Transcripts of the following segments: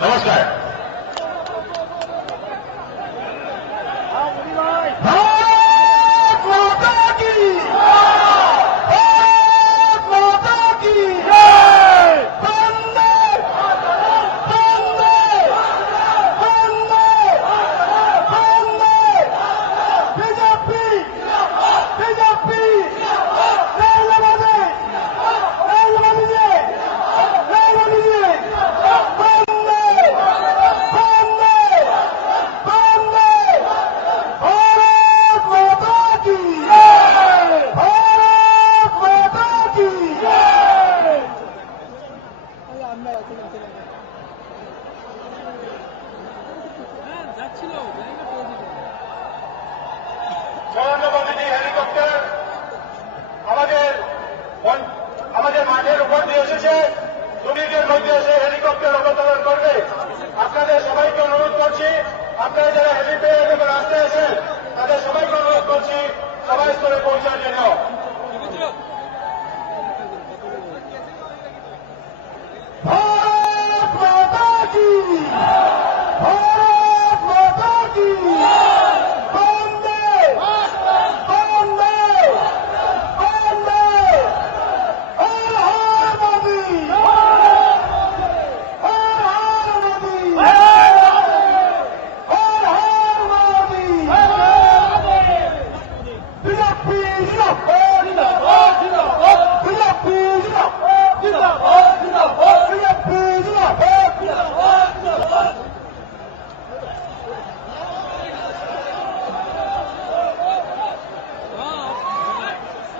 नमस्कार। নরেন্দ্র হেলিকপ্টার আমাদের মাঠের উপর দিয়ে এসেছে। 2 মিনিটের মধ্যে এসে হেলিকপ্টার অবতরণ করবে। আপনাদের সবাইকে অনুরোধ করছি, আপনারা যারা হেলিপ্যাড এবং রাস্তায় আছেন তাদের সবাইকে অনুরোধ করছি সবাই স্তরে পৌঁছার জন্য।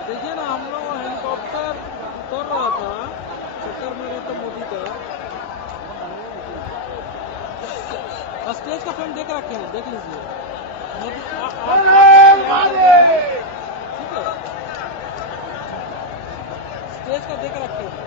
देखिए ना, हम लोग हेलीकॉप्टर उतर रहा था चक्कर में तो मोदी का स्टेज का फ्रंट देख रखे हैं, देख लीजिए मोदी ठीक है, स्टेज का देख रखे हैं।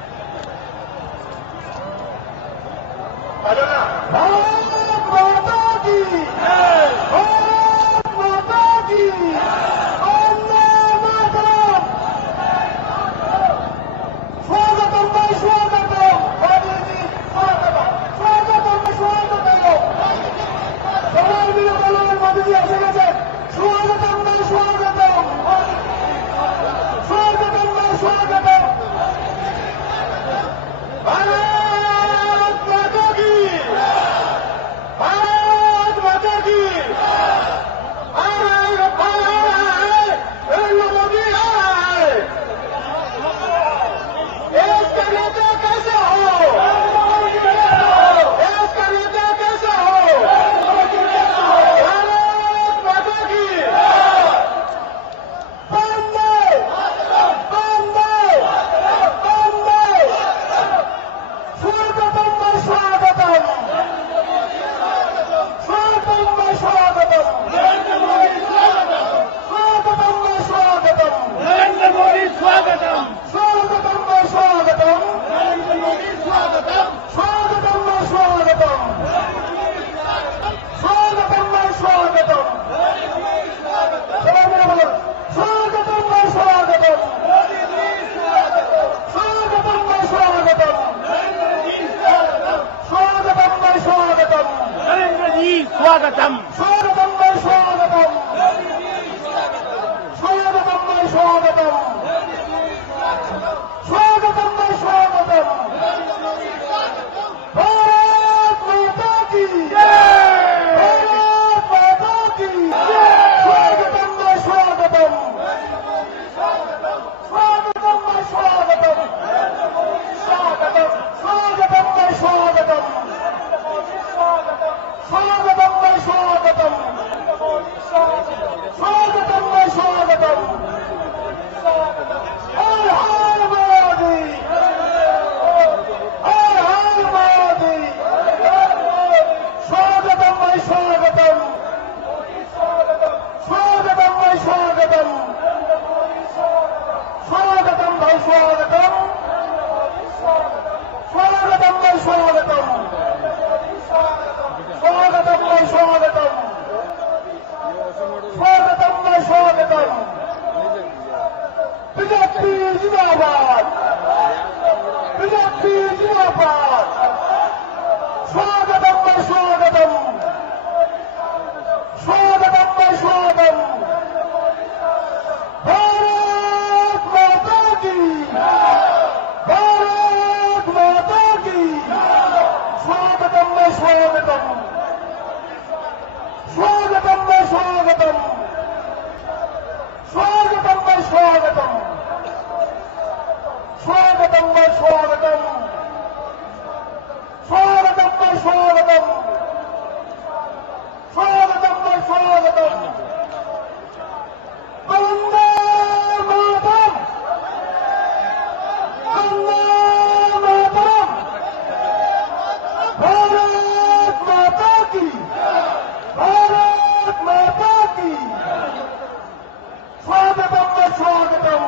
स्वागतम स्वागतम स्वागतम स्वागतम स्वागतम स्वागतम स्वागतम भारत माता की भारत माता की स्वागतम स्वागतम स्वागतम स्वागतम स्वागतम स्वागतम स्वागतम स्वागतम स्वागतम स्वागतम में स्वागतम स्वागतम में स्वागतम स्वागतम में स्वागतम स्वागतम में स्वागतम स्वागतम में स्वागतम वंदे मातरम वंदे मातरम भारत माता की भारत माता की स्वागतम में स्वागतम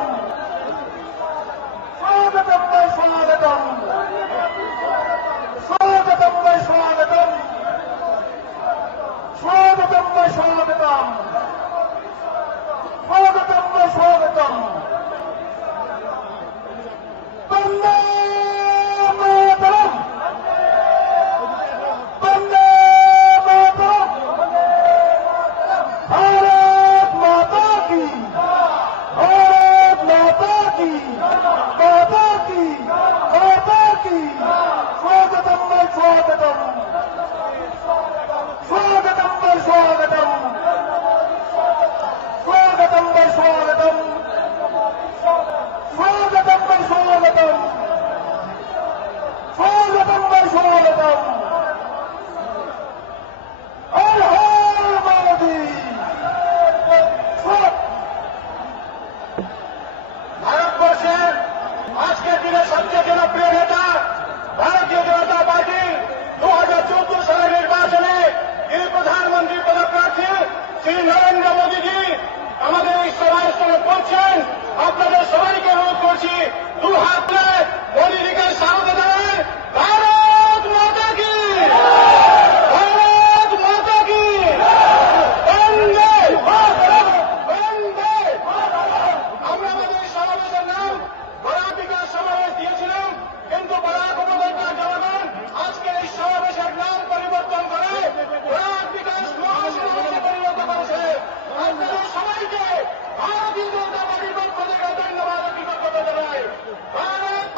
स्वागतम में स्वागतम स्वागतम में स्वागतम स्वागतम में स्वागतम स्वागतम में स्वागतम वंदे मातरम वंदे मातरम भारत माता की भारत माता की माता की माता की स्वागतम में स्वागतम स्वागतम में स्वागतम स्वागतम में स्वागतम स्वागतम में स्वागतम स्वागतम में स्वागतम हर हर मोदी ভারতবর্ষের আজকের দিনে সবচেয়ে জনপ্রিয় নেতা ভারতীয় জনতা পার্টি 2014 সালের নির্বাচনে যিনি প্রধানমন্ত্রী পদপ্রার্থী শ্রী নরেন্দ্র মোদীজি আমাদের এই সভাস্থলে পৌঁছেন। আপনাদের সবাইকে অনুরোধ করছি দু হাত তুলে মোদীজিকে স্বাগত জানান। ভারত মাতা কি ভারত মাতা কি বন্দে মাতরম বন্দে মাতরম। আমরা আমাদের এই সমাবেশের নাম বরাক বিকাশ সমাবেশ দিয়েছিলাম, কিন্তু বরাক উপত্যকার জনগণ আজকে এই সমাবেশের নাম পরিবর্তন করে বরাক বিকাশ মহাসমাবেশে পরিণত করেছে। আপনাদের সবাইকে ভারতীয় জনতা পার্টির পক্ষ থেকে ধন্যবাদ ও কৃতজ্ঞতা জানাই। ভারত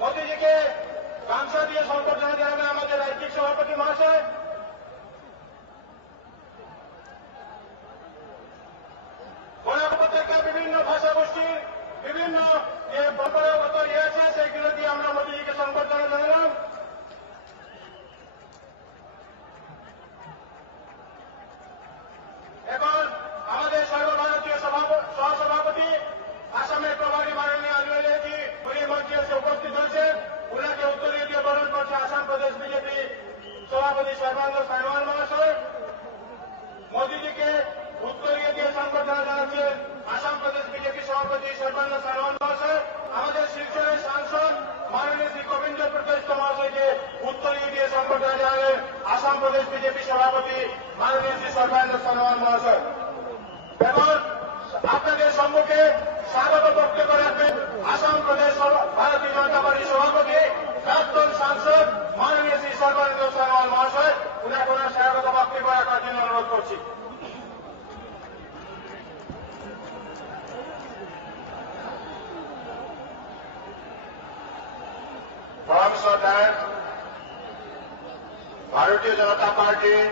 মোদীজিকে গামছা দিয়ে সংবর্ধনা জানাবে আমাদের রাজ্যিক সভাপতি মহাশয়। বরাক উপত্যকার বিভিন্ন ভাষাগোষ্ঠীর বিভিন্ন যে পরম্পরাগত আছে সেগুলো দিয়ে আমরা মোদীজিকে সংবর্ধনা জানালাম। এখন আমাদের সর্বভারতীয় সহসভাপতি আসামের প্রভারী মাননীয় আলওয়ালিয়াজি উনি মঞ্চে এসে উপস্থিত হয়েছেন। উনাকে উত্তরীয় দিয়ে বরণ করছে আসাম প্রদেশ বিজেপি সভাপতি সর্বানন্দ সোনোয়াল মহাশয়। মোদীজিকে উত্তরীয় দিয়ে সংবর্ধনা জানাচ্ছে আসাম প্রদেশ বিজেপি সভাপতি সর্বানন্দ সোনোয়াল মহাশয়। আমাদের শিলচরের সাংসদ মাননীয় শ্রী গোবিন্দ প্রকাশ মহাশয়কে উত্তরীয় দিয়ে সংবর্ধনা জানালেন আসাম প্রদেশ বিজেপি সভাপতি মাননীয় শ্রী সর্বানন্দ সোনোয়াল মহাশয়। এখন আপনাদের সম্মুখে স্বাগত বক্তব্য রাখবেন আসাম প্রদেশ ভারতীয় জনতা পার্টির সভাপতি প্রাক্তন সাংসদ মাননীয় শ্রী সর্বানন্দ সোনোয়াল মহাশয়। উনাকে ওনার স্বাগত বক্তব্য রাখার জন্য অনুরোধ করছি। পরম শ্রদ্ধাৰ ভাৰতীয় জনতা পাৰ্টীৰ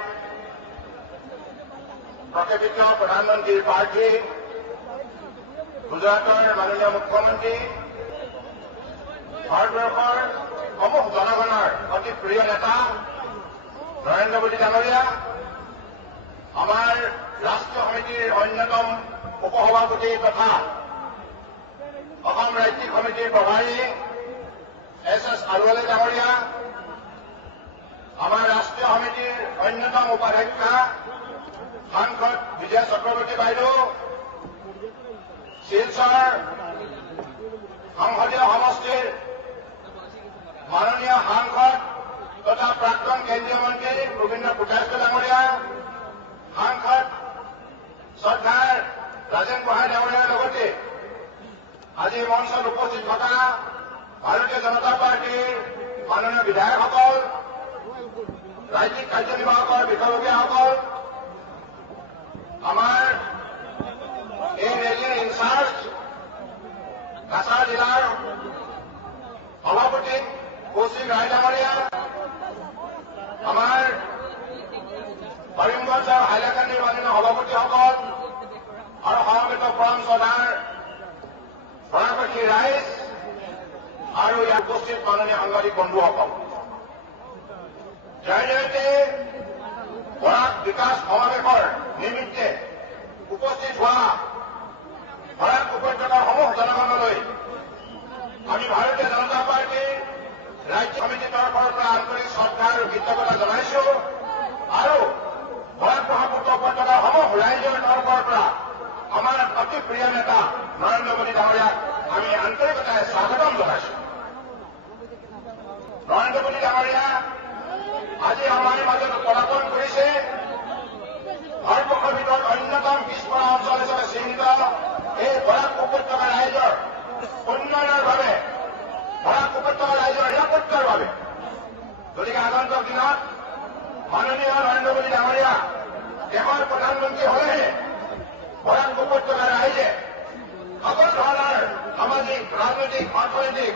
প্ৰক্ষেপিত প্ৰধানমন্ত্ৰীৰ প্ৰাৰ্থী গুজৰাটৰ মাননীয় মুখ্যমন্ত্ৰী ভাৰতবৰ্ষৰ সমূহ জনগণৰ অতি প্ৰিয় নেতা নৰেন্দ্ৰ মোদী ডাঙৰীয়া, আমাৰ ৰাষ্ট্ৰীয় সমিতিৰ অন্যতম উপসভাপতি তথা অসম ৰাজ্যিক সমিতিৰ প্ৰভাৰী এছ আলৱালে ডাঙৰীয়া, আমাৰ ৰাষ্ট্ৰীয় সমিতিৰ অন্যতম উপাধ্যক্ষা সাংসদ বিজয়া চক্ৰৱৰ্তী বাইদেউ, শিলচৰ সংসদীয় সমষ্টিৰ মাননীয় সাংসদ তথা প্ৰাক্তন কেন্দ্ৰীয় মন্ত্ৰী গোবিন্দ ভূটাইজ ডাঙৰীয়া, সাংসদ শ্ৰদ্ধাৰ ৰাজেন গোহাঁই ডাঙৰীয়াৰ লগতে আজি মঞ্চত উপস্থিত থকা ভাৰতীয় জনতা পাৰ্টীৰ মাননীয় বিধায়কসকল, ৰাজ্যিক কাৰ্যনিৰ্বাহকৰ বিষয়ববীয়াসকল, আমাৰ এই ৰেলীৰ ইনচাৰ্জ কাছাৰ জিলাৰ সভাপতি কৌশিক ৰায় ডাঙৰীয়া, আমাৰ কৰিমগঞ্জ আৰু হাইলাকান্দিৰ মাননীয় সভাপতিসকল আৰু সমবেত পৰম শ্ৰদ্ধাৰ বৰাকবাসী ৰাইজ আৰু ইয়াত উপস্থিত মাননীয় সাংবাদিক বন্ধুসকল, যাৰ জৰিয়তে বৰাক বিকাশ সমাৱেশৰ নিমিত্তে উপস্থিত হোৱা বৰাক উপত্যকাৰ সমূহ জনগণলৈ আমি ভাৰতীয় জনতা পাৰ্টীৰ ৰাজ্য সমিতিৰ তৰফৰ পৰা আন্তৰিক শ্ৰদ্ধা আৰু কৃতজ্ঞতা জনাইছো আৰু বৰাক ব্ৰহ্মপুত্ৰ উপত্যকাৰ সমূহ ৰাইজৰ তৰফৰ পৰা আমাৰ অতি প্ৰিয় নেতা নৰেন্দ্ৰ মোদী ডাঙৰীয়াক আমি আন্তৰিকতাৰে স্বাগতম জনাইছো। নৰেন্দ্ৰ মোদী ডাঙৰীয়া আজি আমাৰ মাজত পদাৰ্পণ কৰিছে। ভাৰতবৰ্ষৰ ভিতৰত অন্যতম পিছপৰা অঞ্চল হিচাপে চিহ্নিত এই বৰাক উপত্যকা ৰাইজৰ উন্নয়নৰ বাবে, বৰাক উপত্যকা ৰাইজৰ নিৰাপত্তাৰ বাবে। গতিকে আগন্তুক দিনত মাননীয় নৰেন্দ্ৰ মোদী ডাঙৰীয়া দেশৰ প্ৰধানমন্ত্ৰী হলেহে বৰাক উপত্যকা ৰাইজে সকলো ধৰণৰ সামাজিক, ৰাজনৈতিক, অৰ্থনৈতিক,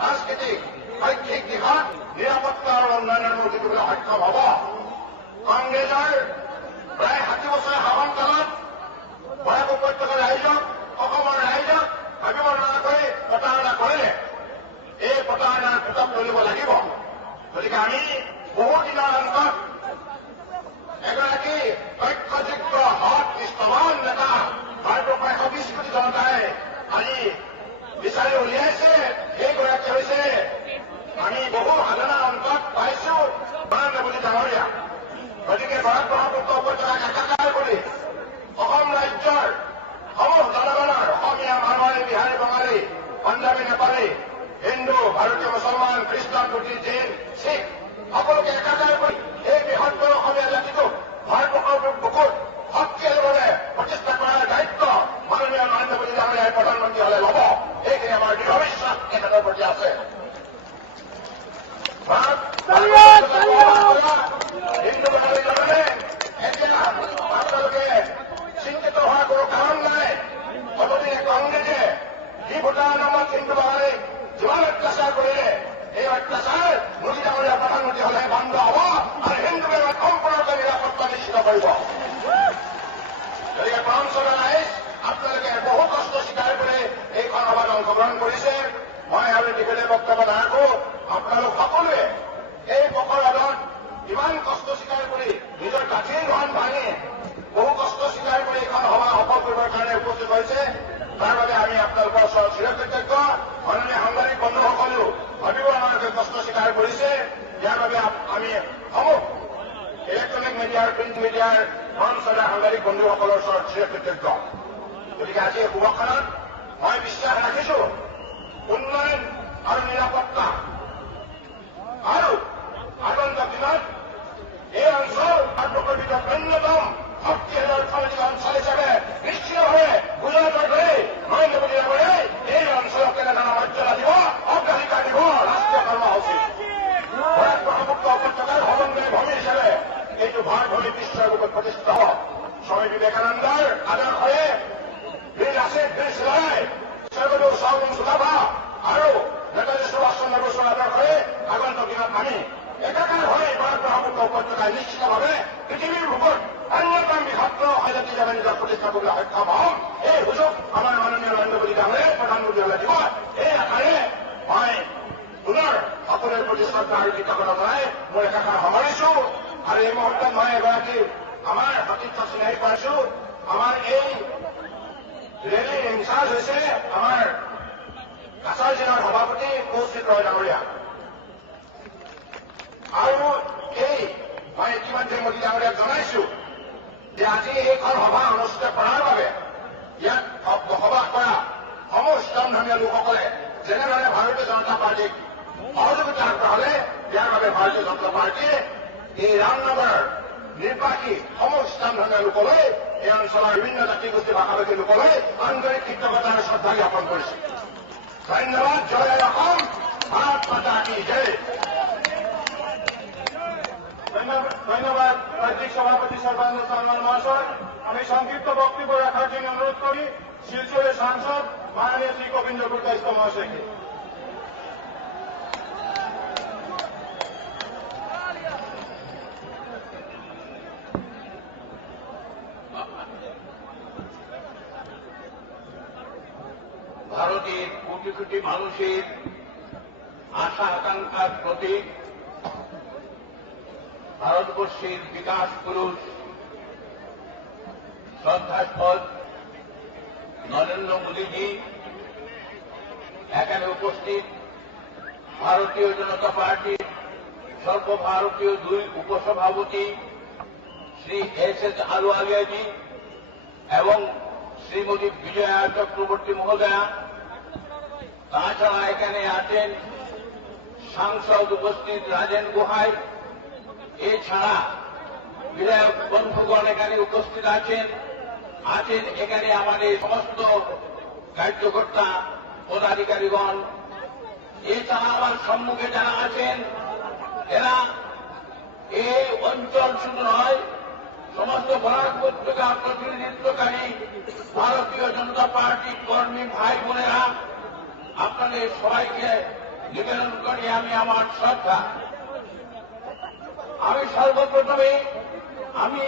সাংস্কৃতিক, শৈক্ষিক দিশত নিৰাপত্তা আৰু উন্নয়নৰ মূল দিবলৈ সক্ষম হ'ব। কংগ্ৰেছৰ প্ৰায় 60 বছৰীয়া শাসনকালত বৰাক উপত্যকাৰ ৰাইজক, অসমৰ ৰাইজক ভাবিব নোৱাৰাকৈ প্ৰতাৰণা কৰিলে। এই প্ৰতাৰণাৰ পিছত তুলিব লাগিব। গতিকে আমি বহুদিনৰ অন্তত এগৰাকী তথ্যযোগ্য সৎ নিষ্ঠাৱান নেতা ভাৰতবৰ্ষৰ 120 কোটি জনতাই আজি বিচাৰি উলিয়াইছে। সেইগৰাকী হৈছে আমি বহু সাধনাৰ অন্তত পাইছো নৰেন্দ্ৰ মোদী ডাঙৰীয়া। গতিকে বৰাক ব্ৰহ্মপুত্ৰ উপত্যকাক একাকাৰ কৰি অসম ৰাজ্যৰ সমূহ জনগণৰ অসমীয়া, মাৰোৱাৰী, বিহাৰী, বঙালী, পাঞ্জাৱী, নেপালী, হিন্দু, ভাৰতীয় মুছলমান, খ্ৰীষ্টান, বুদ্ধিষ্ট, জৈন, শিখ সকলোকে একাকাৰ কৰি এই বৃহত্তৰ অসমীয়া জাতিটোক ভাৰতবৰ্ষৰ বুকুত শক্তিশালীভাৱে প্ৰতিষ্ঠা কৰাৰ দায়িত্ব মাননীয় নৰেন্দ্ৰ মোদী ডাঙৰীয়াই প্ৰধানমন্ত্ৰী হলে ল'ব। এইখিনি আমাৰ দৃঢ় বিশ্বাস তেখেতৰ প্ৰতি আছে। হিন্দু বাঙালী জনগণে এতিয়া আপোনালোকে চিন্তিত হোৱাৰ কোনো কাৰণ নাই। গতিকে কংগ্ৰেছে যি ভোটাৰ নামত হিন্দু বাঙালীক যিমান অত্যাচার মুজিবুরের প্রধানমন্ত্রী হলে বন্ধ হব আর হিন্দুদের সম্পূর্ণ নিরাপত্তা নিশ্চিত করব। গতিকে পৰঞ্চলা ৰাইজ আপোনালোকে বহু কষ্ট স্বীকাৰ কৰি এইখন সভাত অংশগ্ৰহণ কৰিছে। মই আৰু দীঘলীয়া বক্তব্য নাৰাখো। আপোনালোক সকলোৱে এই পখৰালত ইমান কষ্ট স্বীকাৰ কৰি নিজৰ কাঠিৰ ধন ভাঙি বহু কষ্ট স্বীকাৰ কৰি এইখন সভা সফল কৰিবৰ কাৰণে উপস্থিত হৈছে। তাৰ বাবে আমি আপোনালোকৰ ওচৰত চিৰকৃতজ্ঞ। মাননীয় সাংবাদিক বন্ধুসকলেও ভাবিও আমালোকে কষ্ট স্বীকাৰ কৰিছে। ইয়াৰ বাবে আমি সমূহ ইলেক্ট্ৰনিক মিডিয়াৰ প্ৰিণ্ট মিডিয়াৰ পৰঞ্চলা সাংবাদিক বন্ধুসকলৰ ওচৰত চিৰকৃতজ্ঞ। গতিকে আজি এই শুভক্ষণত মই বিশ্বাস ৰাখিছো উন্নয়ন আৰু নিৰাপত্তা আৰু আগন্তুক দিনত এই অঞ্চল ভাৰতবৰ্ষৰ ভিতৰত অন্যতম শক্তিশালী অৰ্থনৈতিক অঞ্চল হিচাপে নিশ্চিতভাৱে গুজৰাটৰ দৰে নৰেন্দ্ৰ মোদীৰ দৰে এই অঞ্চলক কেনেধৰণৰ মৰ্যাদা দিব, অগ্ৰাধিকাৰ দিব ৰাষ্ট্ৰীয় কৰ্মসূচী। বৰাক ব্ৰহ্মপুত্ৰ উপত্যকাৰ সমন্বয় ভূমি হিচাপে এইটো ভাৰত ভূমি বিশ্বৰ ৰূপত প্ৰতিষ্ঠিত হ'ব। স্বামী বিবেকানন্দৰ আদৰ্শৰে বীৰ লাচিত বীৰ স্বৰ্গদেউ চাউলুং চুকাফা আৰু নেতাজী সুভাষ চন্দ্ৰ বসুৰ আদৰ্শৰে আগন্তুক দিনত আমি একাকাৰ হৈ বৰাক ব্ৰহ্মপুত্ৰ উপত্যকাই নিশ্চিতভাৱে পৃথিৱীৰ বুকুত অন্যতম বৃহত্তৰ আজাদী হিচাপে নিজৰ প্ৰতিষ্ঠা কৰিবলৈ সক্ষম হ'ম। এই সুযোগ আমাৰ মাননীয় নৰেন্দ্ৰ মোদী ডাঙৰীয়াই প্ৰধানমন্ত্ৰী হ'লে দিব। এই আশাৰে মই পুনৰ সকলোৰে প্ৰতি শ্ৰদ্ধা আৰু কৃতজ্ঞতা জনাই মোৰ একাষাৰ সামৰিছো। আৰু এই মুহূৰ্তত মই এগৰাকী আমাৰ সতীৰ্থ চিনাকি পাইছো। আমাৰ এই ৰেলীৰ ইনচাৰ্জ হৈছে আমাৰ কাছাৰ জিলাৰ সভাপতি কৌশিক ৰয় ডাঙৰীয়া। আৰু এই মই ইতিমধ্যে মোদী ডাঙৰীয়াক জনাইছো যে আজি এইখন সভা অনুষ্ঠিত কৰাৰ বাবে ইয়াত বসবাস কৰা সমূহ স্বনামধন্য লোকসকলে যেনেধৰণে ভাৰতীয় জনতা পাৰ্টীক সহযোগিতা আগবঢ়ালে ইয়াৰ বাবে ভাৰতীয় জনতা পাৰ্টীয়ে এই ৰামনগৰৰ নিৰ্বাসী সমূহ স্থানধন্য লোকলৈ এই অঞ্চলৰ বিভিন্ন জাতি গোষ্ঠী ভাষাভাষী লোকলৈ আন্তৰিক কৃতজ্ঞতা আৰু শ্ৰদ্ধা জ্ঞাপন কৰিছে। ধন্যবাদ। জয় অসম, ভাৰত মাতা কি জয়। ধন্যবাদ রাজ্যিক সভাপতি সর্বানন্দ সনোয়াল মহাশয়। আমি সংক্ষিপ্ত বক্তব্য রাখার জন্য অনুরোধ করি শিলচরের সাংসদ মাননীয় শ্রী গোবিন্দ গুরদাস মহাশয়কে। ভারতের কোটি কোটি মানুষের আশা আকাঙ্ক্ষার প্রতীক, ভারতবর্ষের বিকাশ পুরুষ শ্রদ্ধাস্পদ নরেন্দ্র মোদীজি এখানে উপস্থিত ভারতীয় জনতা পার্টির সর্বভারতীয় 2 উপসভাপতি শ্রী এস আলুওয়ালিয়াজি এবং শ্রীমতী বিজয়া চক্রবর্তী মহোদয়া, তাছাড়া এখানে আছেন সাংসদ উপস্থিত রাজেন গোহাই, এছাড়া বিধায়ক বন্ধুগণ এখানে উপস্থিত আছেন এখানে আমাদের সমস্ত কার্যকর্তা পদাধিকারীগণ, এছাড়া আমার সম্মুখে যারা আছেন এরা এই অঞ্চল শুধু নয় সমস্ত বরাক উপত্যকা প্রতিনিধিত্বকারী ভারতীয় জনতা পার্টির কর্মী ভাই বোনেরা, আপনাদের সবাইকে নিবেদন করি আমি আমার শ্রদ্ধা। আমি সর্বপ্রথমে আমি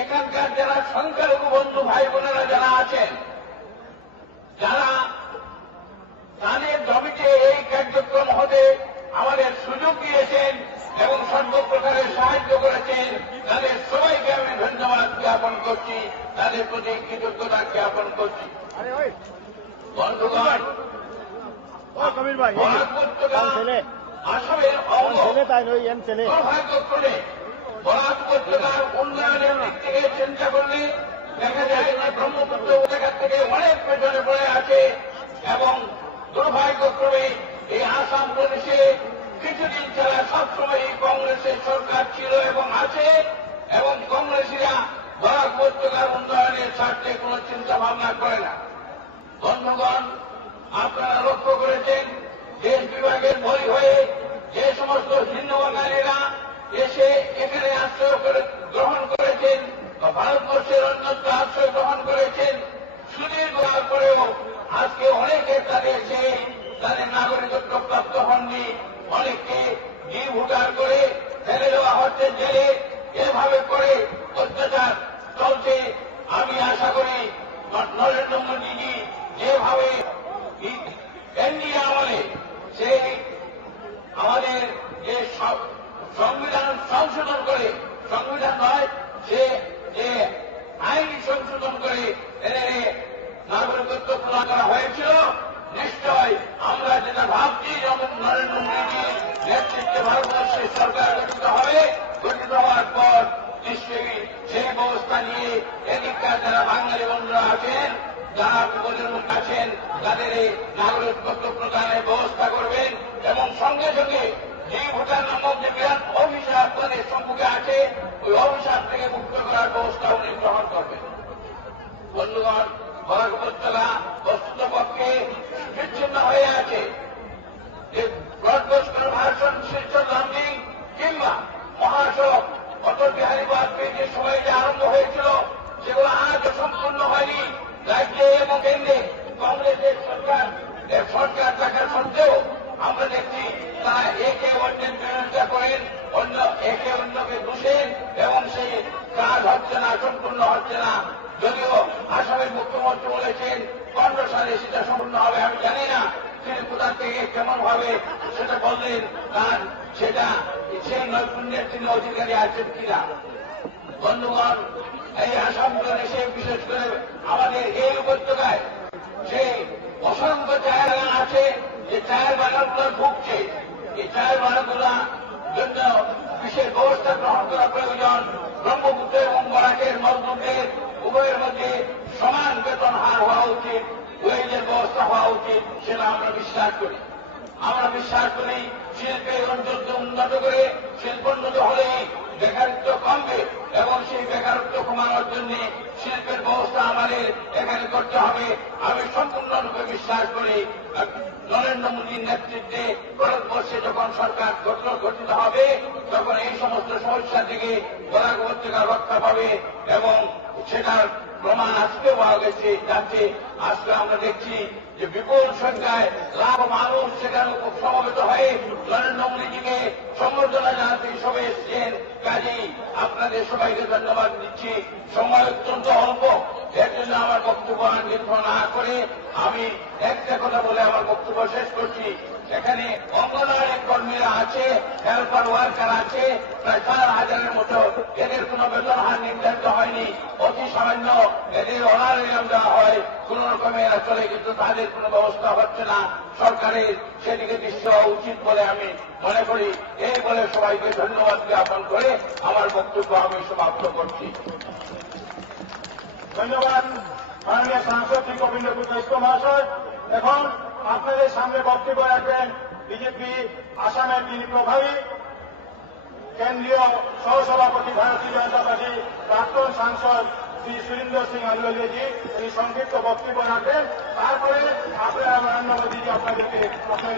এখানকার যারা সংখ্যালঘু বন্ধু ভাই বোনেরা যারা আছেন, যারা তাদের দাবিতে এই কার্যক্রম হতে আমাদের সুযোগ দিয়েছেন এবং সর্বপ্রকারের সাহায্য করেছেন, তাদের সবাইকে আমি ধন্যবাদ জ্ঞাপন করছি, তাদের প্রতি কৃতজ্ঞতা জ্ঞাপন করছি। বন্ধুগণ, আসামের দুর্ভাগ্যক্রমে বরাক উপত্যকার উন্নয়নের দিক থেকে চিন্তা করলে দেখা যায় যে ব্রহ্মপুত্র উপত্যকা থেকে অনেক পেছনে পড়ে আছে এবং দুর্ভাগ্যক্রমে এই আসাম প্রদেশে কিছুদিন ছাড়া সবসময় কংগ্রেসের সরকার ছিল এবং আছে, এবং কংগ্রেসীরা বরাক উপত্যকার উন্নয়নের স্বার্থে কোন চিন্তা ভাবনা করে না। বন্ধুগণ, আপনারা লক্ষ্য করেছেন দেশ বিভাগের বই হয়ে যে সমস্ত হিন্দু বাঙালিরা এসে এখানে আশ্রয় গ্রহণ করেছেন বা ভারতবর্ষের অন্যত্র আশ্রয় গ্রহণ করেছেন, সুদীর্ঘ পরেও আজকে অনেকে তাদের নাগরিকত্ব প্রাপ্ত হননি জেলে এভাবে করে অত্যাচার চলছে। আমি আশা করি নরেন্দ্র মোদীজি যেভাবে এনডিএ আমলে সেই আমাদের যে সংবিধান সংশোধন করে, সংবিধান নয়, সে যে আইন সংশোধন করে নাগরিকত্ব প্রদান করা হয়েছিল, নিশ্চয় আমরা যেটা ভাবছি নরেন্দ্র মোদীজির নেতৃত্বে ভারতবর্ষের সরকার গঠিত হবে, গঠিত হওয়ার পর নিশ্চয়ই সেই ব্যবস্থা নিয়ে এদিককার যারা বাঙালি বন্ধুরা আছেন, যারা বিপদের মুখে আছেন, তাদের এই নাগরিকত্ব প্রদানের ব্যবস্থা করবেন এবং সঙ্গে সঙ্গে যে ভোটার নামক যে বিরাট অভিশাপ তাদের সম্মুখে আছে, ওই অভিশাপ থেকে মুক্ত করার ব্যবস্থা উনি গ্রহণ করবেন। বন্ধুগণ, বরাক উপত্যকা বস্তুতপক্ষে বিচ্ছিন্ন হয়ে আছে। যে ব্রডগোস্কর ভাষণ শিলচর লামডিং কিংবা মহাসড়ক অটল বিহারী বাজপেয়ী যে সময় যে আরম্ভ হয়েছিল, সেগুলো আজও সম্পূর্ণ হয়নি। রাজ্যে এবং কেন্দ্রে কংগ্রেসের সরকার থাকার সত্ত্বেও আমরা দেখছি তারা একে অন্যের বিরোধিতা করেন, অন্য একে অন্যকে দোষেন এবং সেই কাজ হচ্ছে না, সম্পূর্ণ হচ্ছে না। যদিও আসামের মুখ্যমন্ত্রী বলেছেন 15 সালে সেটা সম্পূর্ণ হবে, আমি জানি না তিনি কোথা থেকে কেমন ভাবে সেটা বললেন, তার সেটা সেই নৈপুণ্যের তিনি অধিকারী আছেন কিনা। বন্ধুগণ, এই আসাম প্রদেশে বিশেষ করে আমাদের এই উপত্যকায় সেই অসংখ্য চায়ের বাগান আছে, যে চায়ের বাগানগুলো ঢুকছে, এই চায়ের বাগানগুলোর জন্য বিশেষ ব্যবস্থা গ্রহণ করা প্রয়োজন। ব্রহ্মপুত্র এবং বরাকের মজদুরদের উভয়ের মধ্যে সমান বেতন হার হওয়া উচিত, ওয়েজের ব্যবস্থা হওয়া উচিত, সেটা আমরা বিশ্বাস করি। আমরা বিশ্বাস করি শিল্পের অঞ্চলকে উন্নত করে শিল্পোন্নত হলেই বেকারত্ব কমবে এবং সেই বেকারত্ব কমানোর জন্য শিল্পের ব্যবস্থা আমাদের এখানে করতে হবে। আমি সম্পূর্ণরূপে বিশ্বাস করি নরেন্দ্র মোদীর নেতৃত্বে ভারতবর্ষে যখন সরকার গঠিত হবে, তখন এই সমস্ত সমস্যা থেকে বরাক উপত্যকা রক্ষা পাবে এবং সেটার প্রমাণ আজকে পাওয়া গেছে, যাচ্ছে। আজকে আমরা দেখছি যে বিপুল সংখ্যায় লাখ মানুষ সেখানে সমবেত হয়ে নরেন্দ্র মোদীজিকে সম্বর্ধনা জানাতে সবাই এসছেন। কাজেই আপনাদের সবাইকে ধন্যবাদ দিচ্ছি। সময় অত্যন্ত অল্প, এর জন্য আমার বক্তব্য দীর্ঘ না করে আমি একটা কথা বলে আমার বক্তব্য শেষ করছি। এখানে অঙ্গনওয়াড়ি কর্মীরা আছে, হেল্পার ওয়ার্কার আছে, প্রায় 4,000-এর মতো। এদের কোনো বেতন হার নির্ধারিত হয়নি, অতি সামান্য এদের অনারিয়াম দেওয়া হয়, কোন রকমে এরা চলে, কিন্তু তাদের কোনো ব্যবস্থা হচ্ছে না। সরকারের সেদিকে দৃষ্টি হওয়া উচিত বলে আমি মনে করি। এই বলে সবাইকে ধন্যবাদ জ্ঞাপন করে আমার বক্তব্য আমি সমাপ্ত করছি। ধন্যবাদ মাননীয় সাংসদ শ্রী গোবিন্দ পুত্র মহাশয়। এখন আপনাদের সামনে বক্তব্য রাখবেন বিজেপি আসামের যিনি প্রভারী কেন্দ্রীয় সহসভাপতি ভারতীয় জনতা পার্টি প্রাক্তন সাংসদ শ্রী সুরিন্দর সিং আলওয়ালিয়াজি। তিনি সংক্ষিপ্ত বক্তব্য রাখবেন, তারপরে আপনারা নরেন্দ্র মোদীজি আপনাদের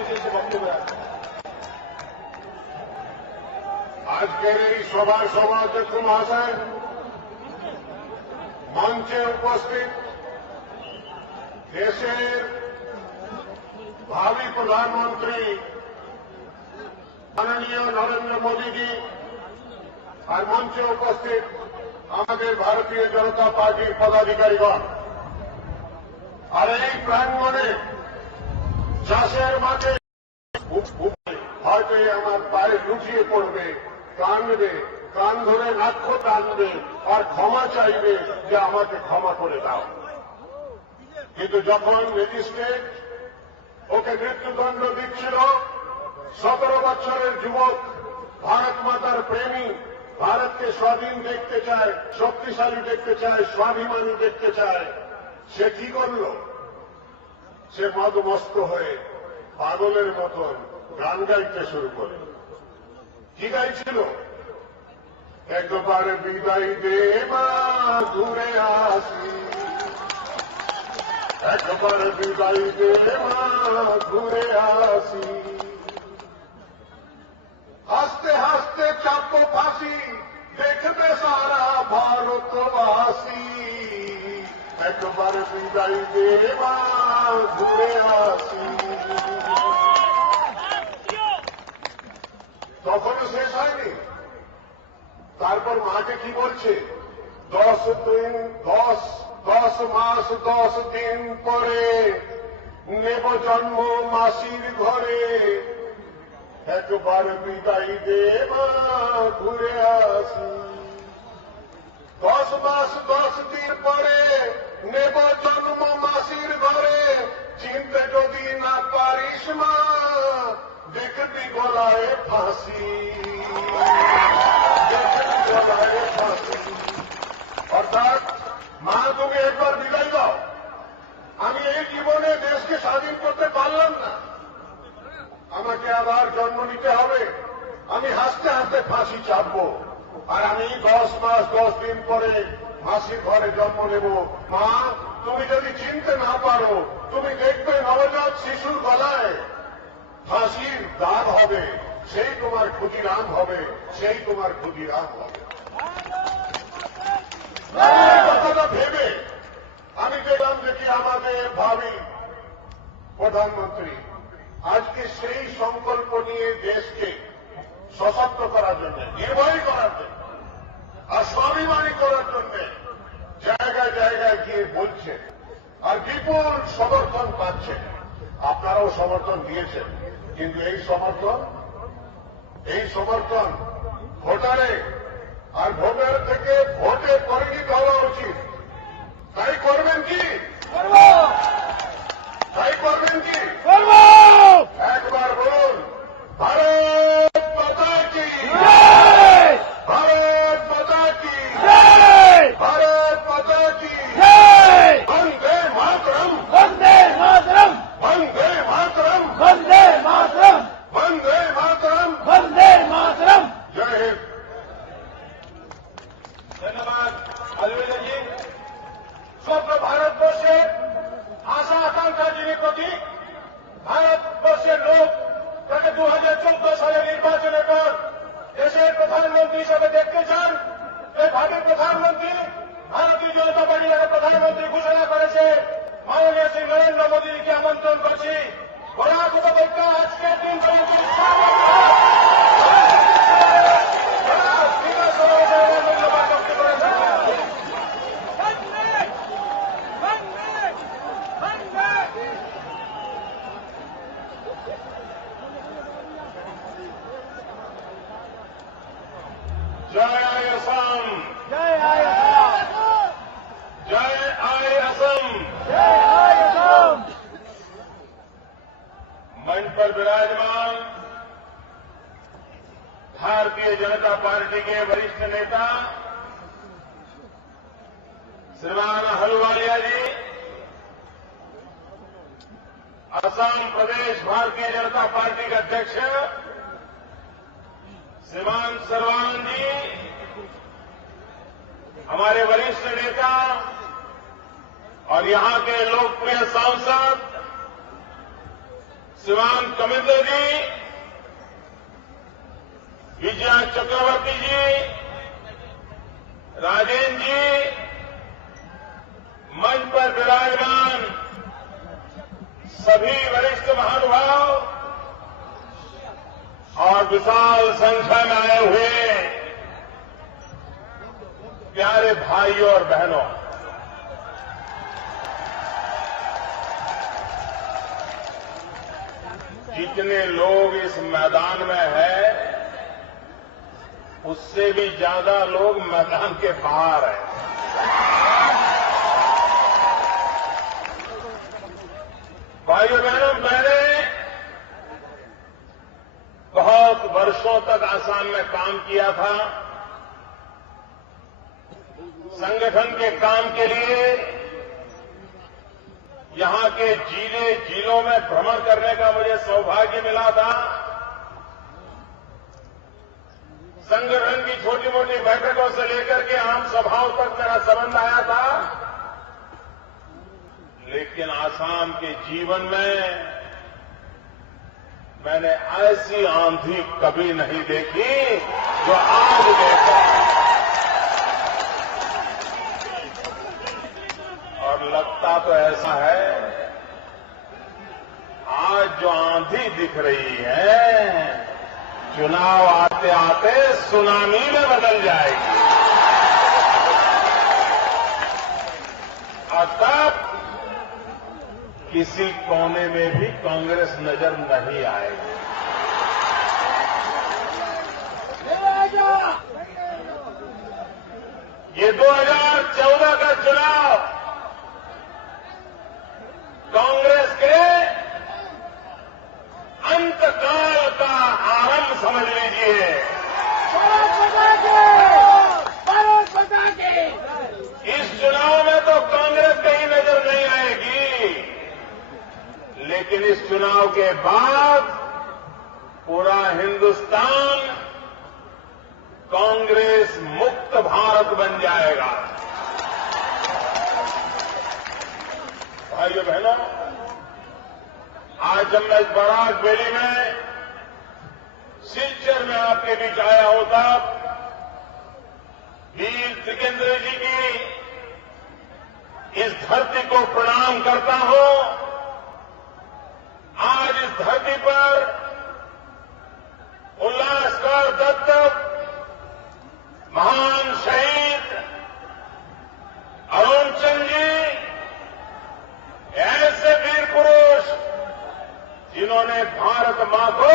উদ্দেশ্যে বক্তব্য রাখবেন। আজকের এই সভার সভাধ্যক্ষ মহাশয়, মঞ্চে উপস্থিত দেশের ভাবী প্রধানমন্ত্রী মাননীয় নরেন্দ্র মোদীজি, আর মঞ্চে উপস্থিত আমাদের ভারতীয় জনতা পার্টির পদাধিকারীগণ, আর এই প্রাঙ্গণে চাষের মাঠে হয়তো আমার পায়ে লুটিয়ে পড়বে, কাঁদবে, কান ধরে নাক্ষ টানবে আর ক্ষমা চাইবে যে আমাকে ক্ষমা করে দাও। কিন্তু যখন ম্যাজিস্ট্রেট ওকে মৃত্যুদণ্ড দিচ্ছিল, 17 বছরের যুবক, ভারত মাতার প্রেমী, ভারতকে স্বাধীন দেখতে চায়, শক্তিশালী দেখতে চায়, স্বাভিমানী দেখতে চায়, সে কি করল? সে মদমস্ত হয়ে পাগলের মতন গান গাইতে শুরু করে। কি গাইছিল? একবার বিদায় দে মা, ঘুরে আসি, একবার বিদায় দে মা, ঘুরে আসি, হাসতে হাসতে চাপ ফাঁসি, দেখবে সারা ভারতবাসী, একবার বিদায় দে মা, ঘুরে আসি। তখনও শেষ হয়নি। তারপর মাকে কি বলছে, 10 মাস 10 দিন পরে নেব জন্ম মাসির ঘরে, একবার বিদায় দে মা ঘুরে আসি। 10 মাস 10 দিন পরে নেব জন্ম মাসির ঘরে, চিনতে যদি না পারিস মা দেখবি গলায় ফাঁসি, দেখবি গলায় ফাঁসি। অর্থাৎ মা তুমি একবার বিদায় দাও, আমি এই জীবনে দেশকে স্বাধীন করতে পারলাম না, আমাকে আবার জন্ম নিতে হবে, আমি হাসতে হাসতে ফাঁসি চাপবো, আর আমি 10 মাস 10 দিন পরে মাসির ঘরে জন্ম নেব। মা তুমি যদি চিনতে না পারো, তুমি দেখবে নবজাত শিশুর গলায় ফাঁসির দাগ হবে, সেই তোমার ক্ষুদিরাম হবে, সেই তোমার ক্ষুদিরাম হবে। কথাটা ভেবে আমি দেখলাম দেখি আমাদের ভাবি প্রধানমন্ত্রী আজকে সেই সংকল্প নিয়ে দেশকে সশক্ত করার জন্য, নির্ভয় করার জন্য আর স্বাভিমানী করার জন্য জায়গায় জায়গায় গিয়ে বলছে, আর বিপুল সমর্থন পাচ্ছে। আপনারাও সমর্থন দিয়েছেন, কিন্তু এই সমর্থন ভোটারে আর ভোটার থেকে ভোটে পরিণত হওয়া উচিত। তাই করবেন কি? তাই করবেন কি? একবার বলুন, ভারত মাতা কি, ভারত মাতা কি, ভারত মাতা কি, বন্দে মাতরম, বন্দে মাতরম, বন্দে মাতরম, বন্দে মাতরম, বন্দে মাতরম, বন্দে মাতরম। জয় হিন্দ। ধন্যবাদ আলবেদা জি। সমগ্র ভারতবর্ষের আশা আকাঙ্ক্ষা যিনি প্রতীক, ভারতবর্ষের লোক তাকে 2014 সালে নির্বাচনের পর দেশের প্রধানমন্ত্রী হিসেবে দেখতে চান। এই ভাবি প্রধানমন্ত্রী ভারতীয় জনতা পার্টি যারা প্রধানমন্ত্রী ঘোষণা করেছে, মাননীয় শ্রী নরেন্দ্র মোদীকে আমন্ত্রণ করছি, বরাক উপত্যকা আজকের দিন পর্যন্ত জয় আসাম, জয় আয় আসাম, জয় আসাম। জয় আয় আসাম। मंच पर विराजमान भारतीय जनता पार्टी के वरिष्ठ नेता श्रीमान अहलुवालिया जी, असम प्रदेश भारतीय जनता पार्टी के अध्यक्ष श्रीमान सर्वानंद जी, हमारे वरिष्ठ नेता और यहां के लोकप्रिय सांसद श्रीमान कमिंदर जी, विजया चक्रवर्ती जी, राजेंद्र जी, मंच पर विराजमान सभी वरिष्ठ महानुभाव और विशाल संख्या में आए हुए प्यारे भाइयों और बहनों, जितने लोग इस मैदान में हैं, उससे भी ज्यादा लोग मैदान के बाहर हैं। भाइयों बहनों, मैंने बहुत वर्षों तक आसाम में काम किया था। संगठन के काम के लिए यहां के जिलों में भ्रमण करने का मुझे सौभाग्य मिला था। संगठन की छोटी मोटी बैठकों से लेकर के आम सभाओं तक मेरा संबंध आया था, लेकिन आसाम के जीवन में मैंने ऐसी आंधी कभी नहीं देखी जो आज देखा। और लगता तो ऐसा है आज जो आंधी दिख रही है, चुनाव आते आते सुनामी में बदल जाएगी। और तब किसी कोने में भी कांग्रेस नजर नहीं आएगी। ये 2014 का चुनाव कांग्रेस के अंतकाल का आरंभ समझ लीजिए। इस चुनाव में तो कांग्रेस कहीं नजर नहीं आएगी, लेकिन इस चुनाव के बाद पूरा हिंदुस्तान कांग्रेस मुक्त भारत बन जाएगा। भाइयों बहनों, आज जब मैं बारात वैली में सिलचर में आपके बीच आया हूं तब वीर त्रिकेंद्र जी की इस धरती को प्रणाम करता हूं। आज इस धरती पर उल्लासकर दत्त महान शहीद अरुण चंद जी ऐसे वीर पुरुष जिन्होंने भारत मां को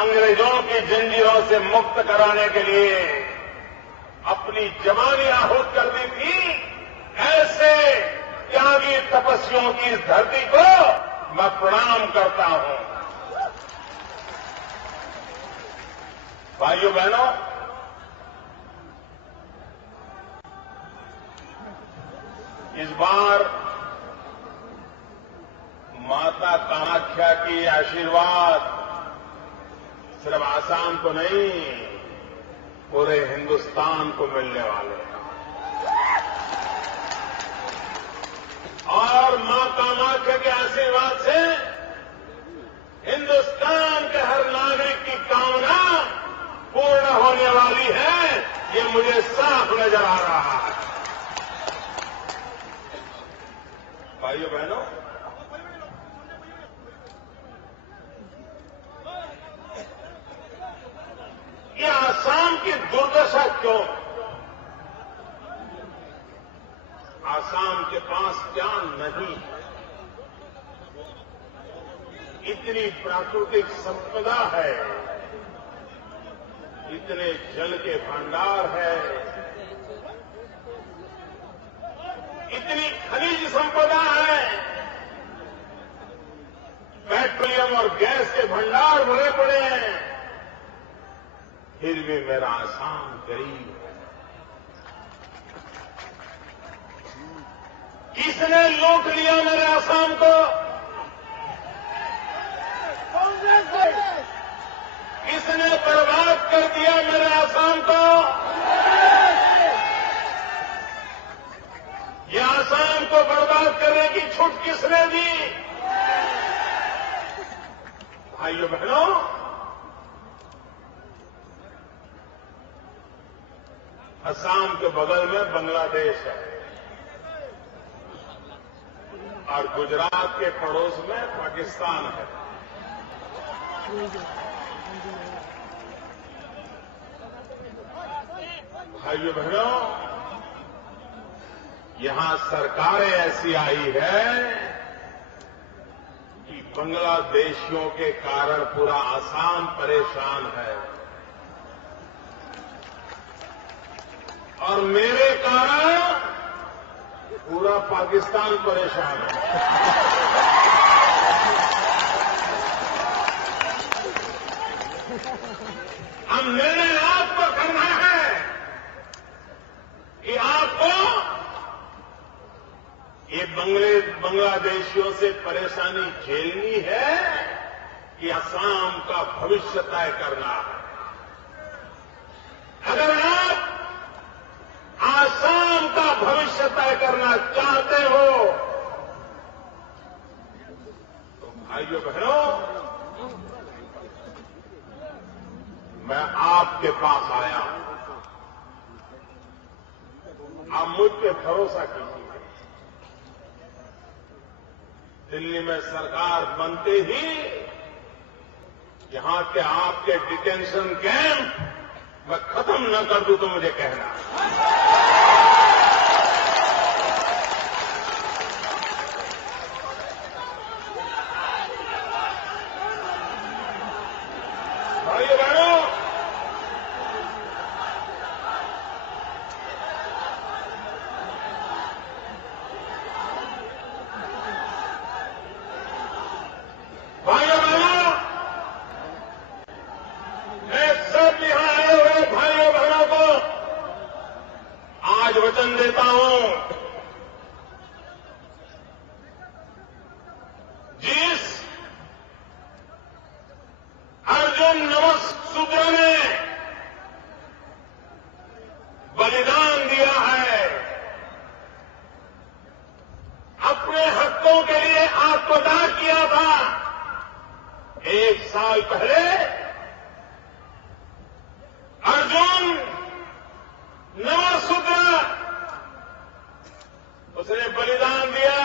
अंग्रेजों की जंजीरों से मुक्त कराने के लिए अपनी जवानी आहूत कर दी थी, ऐसे त्यागी तपस्वियों की इस धरती को मैं प्रणाम करता हूं। भाइयों बहनों, इस बार माता कामाख्या की आशीर्वाद सिर्फ आसाम को नहीं, पूरे हिंदुस्तान को मिलने वाले हैं। और मां कामाख्या के आशीर्वाद से हिंदुस्तान के हर नागरिक की कामना पूर्ण होने वाली है, ये मुझे साफ नजर आ रहा है। भाइयों बहनों, ये आसाम की दुर्दशा क्यों? आसाम के पास क्या नहीं? इतनी प्राकृतिक संपदा है, इतने जल के भंडार है, इतनी खनिज संपदा है, पेट्रोलियम और गैस के भंडार भरे पड़े हैं, फिर भी मेरा आसाम गरीब है। किसने लूट लिया मेरे आसाम को? किसने बर्बाद कर दिया मेरे आसाम को? ये आसाम को बर्बाद करने की छूट किसने दी? भाइयों बहनों, असम के बगल में बांग्लादेश है और गुजरात के पड़ोस में पाकिस्तान है। भाइयों बहनों, यहां सरकारें ऐसी आई है कि बांग्लादेशियों के कारण पूरा असम परेशान है और मेरे कारण पूरा पाकिस्तान परेशान है। हम निर्णय आपको करना है कि आपको ये बांग्लादेशियों से परेशानी झेलनी है कि असम का भविष्य तय करना है। अगर आप आसाम का भविष्य तय करना चाहते हो तो भाइयों बहनों, मैं आपके पास आया हूं। आप मुझ पे भरोसा कीजिए। दिल्ली में सरकार बनते ही यहां के आपके डिटेंशन कैंप मैं खत्म न कर दूं तो मुझे कहना। भाइयों बहनों, भाइयों बहनों, मैं सब यहां आए हुए भाइयों बहनों को आज वचन देता हूं, जिस अर्जुन नमःशूद्र ने बलिदान दिया है, अपने हकों के लिए आत्मदाह किया था 1 साल पहले, अर्जुन नमःशूद्र उसने बलिदान दिया।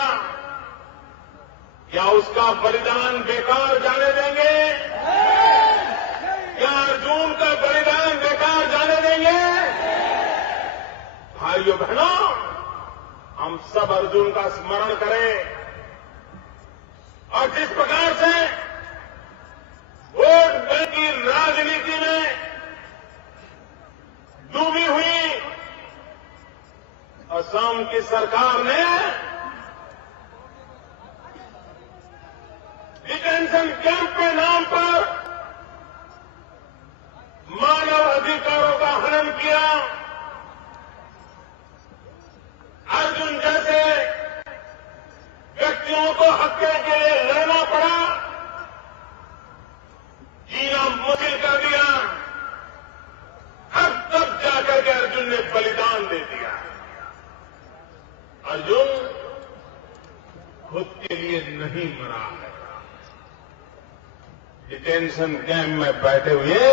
क्या उसका बलिदान बेकार जाने देंगे? क्या अर्जुन का बलिदान बेकार जाने देंगे? भाइयों बहनों, हम सब अर्जुन का स्मरण करें और जिस प्रकार से वोट बैंक की राजनीति में डूबी हुई असम की सरकार ने डिटेंशन कैंप के नाम पर मानव अधिकारों का हनन किया। अर्जुन जैसे व्यक्तियों को हत्या के लिए लड़ना पड़ा, जीना मुश्किल कर दिया। अब तब जाकर के अर्जुन ने बलिदान दे दिया। अर्जुन खुद के लिए नहीं मरा है, डिटेंशन कैंप में बैठे हुए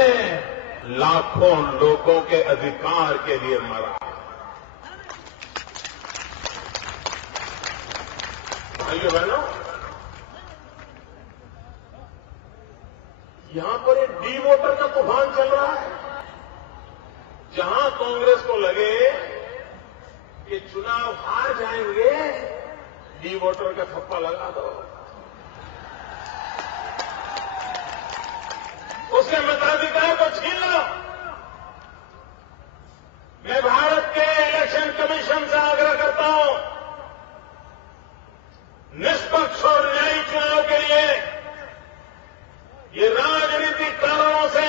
लाखों लोगों के अधिकार के लिए मरा। भाइयों बहनों, यहां पर एक डी वोटर का तूफान चल रहा है। जहां कांग्रेस को लगे कि चुनाव हार जाएंगे, डी वोटर का थप्पा लगा दो, उसके मताधिकार को छीन लो। मैं भारत के इलेक्शन कमीशन से आग्रह करता हूं, निष्पक्ष और न्यायी चुनाव के लिए ये राजनीतिक कारणों से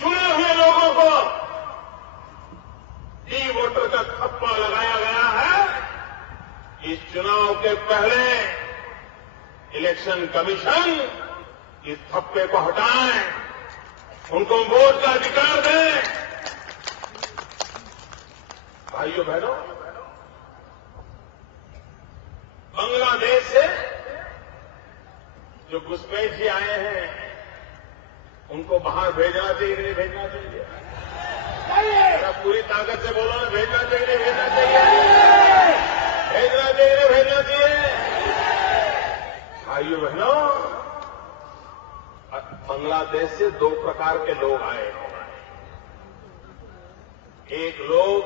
चुने हुए लोगों को डी वोटर का थप्पा लगाया गया है। इस चुनाव के पहले इलेक्शन कमीशन इस थप्पे को हटाए, उनको वोट का अधिकार दें। भाइयों बहनों, बांग्लादेश से जो घुसपैठ जी आए हैं, उनको बाहर भेजना चाहिए कि नहीं भेजना चाहिए? जरा पूरी ताकत से बोलो ना, भेजना चाहिए नहीं भेजना चाहिए? भेजना चाहिए नहीं भेजना चाहिए? भाइयों बहनों, बांग्लादेश से 2 प्रकार के लोग आए हैं। एक लोग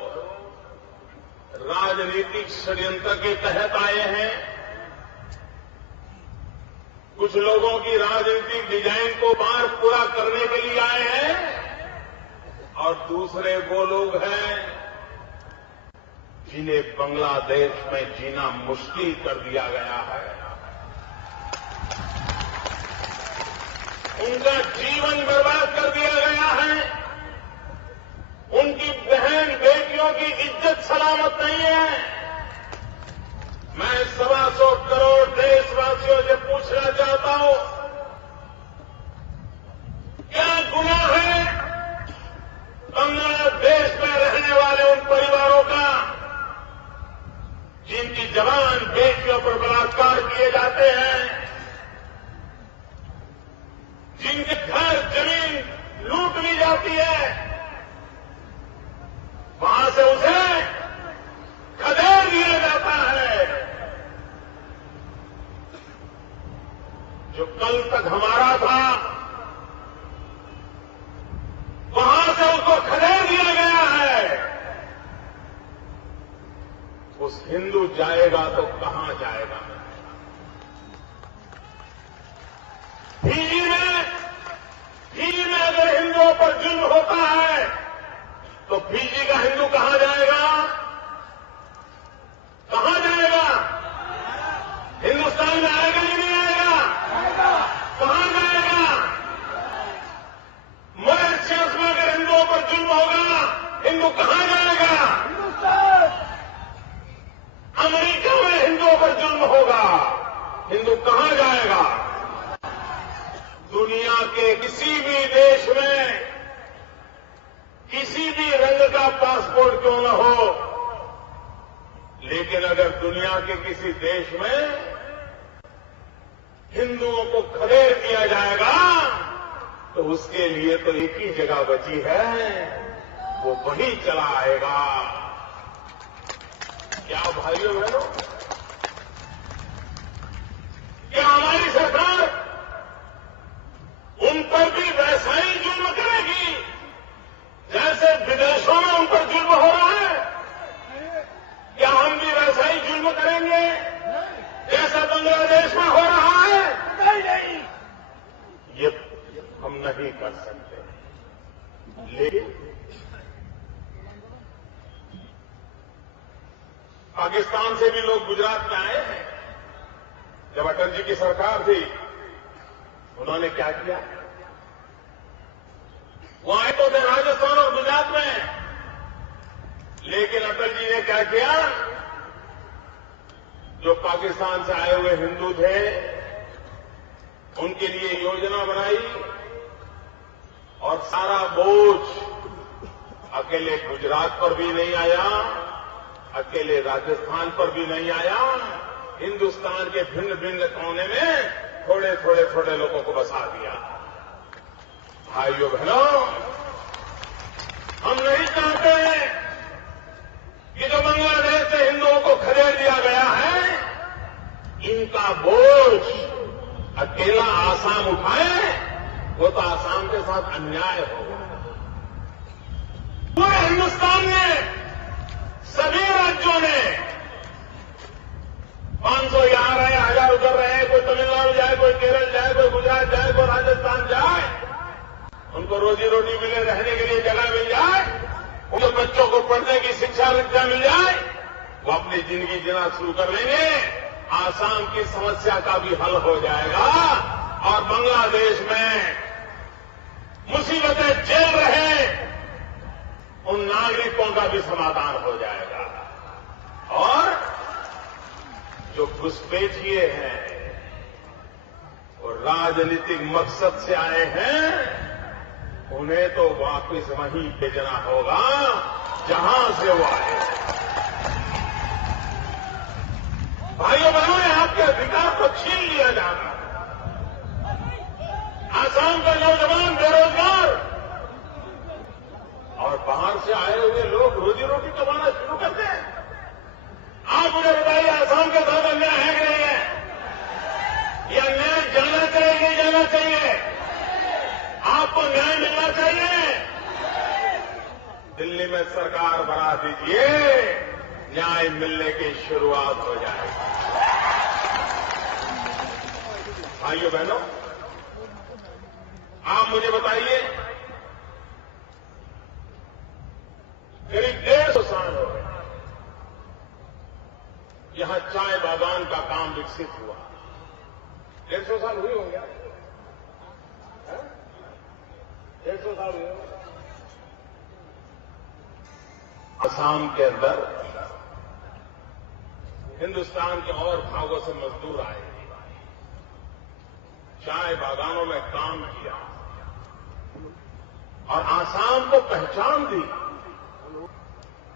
राजनीतिक षड्यंत्र के तहत आए हैं, कुछ लोगों की राजनीतिक डिजाइन को बार पूरा करने के लिए आए हैं, और दूसरे वो लोग हैं जिन्हें बांग्लादेश में जीना मुश्किल कर दिया गया है। उनका जीवन बर्बाद कर दिया गया है, उनकी बहन बेटियों की इज्जत सलामत नहीं है। मैं 125 करोड़ देशवासियों से पूछना चाहता हूं, क्या गुनाह है बांग्लादेश में रहने वाले उन परिवारों का जिनकी जवान बेटियों पर बलात्कार किए जाते हैं, जिनके घर जमीन लूट ली जाती है, वहां से उसे खदेड़ दिया जाता है। जो कल तक हमारा था वहां से उसको खदेड़ दिया गया है। उस हिंदू जाएगा तो कहां जाएगा? फिजी में अगर हिंदुओं पर जुल्म होता है तो फिजी का हिंदू कहां जाएगा? कहां जाएगा? हिंदुस्तान में आएगा ही नहीं आएगा? कहां जाएगा? मॉरिशस में अगर हिंदुओं पर जुल्म होगा, हिंदू कहां जाएगा? अमेरिका में हिंदुओं पर जुल्म होगा, हिंदू कहां जाएगा? दुनिया के किसी भी देश में किसी भी रंग का पासपोर्ट क्यों न हो, लेकिन अगर दुनिया के किसी देश में हिंदुओं को खदेड़ दिया जाएगा तो उसके लिए तो एक ही जगह बची है, वो वहीं चला आएगा। क्या भाइयों बहनों, क्या हमारी सरकार उन पर भी वैसा ही जुल्म करेगी जैसे विदेशों में उन पर जुल्म हो रहा है? क्या हम भी वैसा ही जुल्म करेंगे जैसा बांग्लादेश में हो रहा है? नहीं, ये हम नहीं कर सकते। लेकिन पाकिस्तान से भी लोग गुजरात में आए हैं। जब अटल जी की सरकार थी, उन्होंने क्या किया? वो आए तो थे राजस्थान और गुजरात में, लेकिन अटल जी ने क्या किया? जो पाकिस्तान से आए हुए हिंदू थे, उनके लिए योजना बनाई और सारा बोझ अकेले गुजरात पर भी नहीं आया, अकेले राजस्थान पर भी नहीं आया, हिंदुस्तान के भिन्न भिन्न कोने में थोड़े थोड़े थोड़े लोगों को बसा दिया। भाइयों बहनों, हम नहीं चाहते कि जो बांग्लादेश से हिंदुओं को खदेड़ दिया गया है, इनका बोझ अकेला आसाम उठाए, वो तो आसाम के साथ अन्याय होगा। पूरे हिंदुस्तान में सभी राज्यों ने 500 यहां रहे, 1000 उधर रहे, कोई तमिलनाडु जाए, कोई केरल जाए, कोई गुजरात जाए, कोई राजस्थान जाए, उनको रोजी रोटी मिले, रहने के लिए जगह मिल जाए, उनके बच्चों को पढ़ने की शिक्षा विद्या मिल जाए, वो अपनी जिंदगी जीना शुरू कर लेंगे। आसाम की समस्या का भी हल हो जाएगा और बांग्लादेश में मुसीबतें झेल रहे उन नागरिकों का भी समाधान हो जाएगा। और जो घुसपैठिए हैं, वो राजनीतिक मकसद से आए हैं, उन्हें तो वापस वहीं भेजना होगा जहां से वो आए। भाइयों बहनों, ने आपके अधिकार को छीन लिया जा रहा है। आसाम का नौजवान बेरोजगार और बाहर से आए हुए लोग रोजी रोटी कमाना शुरू करते हैं। आप मुझे बताइए, आसाम के साथ अन्याय है कि नहीं है? यह अन्याय जाना चाहिए नहीं जाना चाहिए? आपको न्याय मिलना चाहिए। दिल्ली में सरकार बना दीजिए, न्याय मिलने की शुरुआत हो जाएगी। भाइयों बहनों, आप मुझे बताइए, करीब 150 साल हो गए यहां चाय बागान का काम विकसित हुआ। 150 साल हुए होंगे, 150 साल हुए। असम के अंदर हिंदुस्तान के और भागों से मजदूर आए, चाय बागानों में काम किया और आसाम को पहचान दी,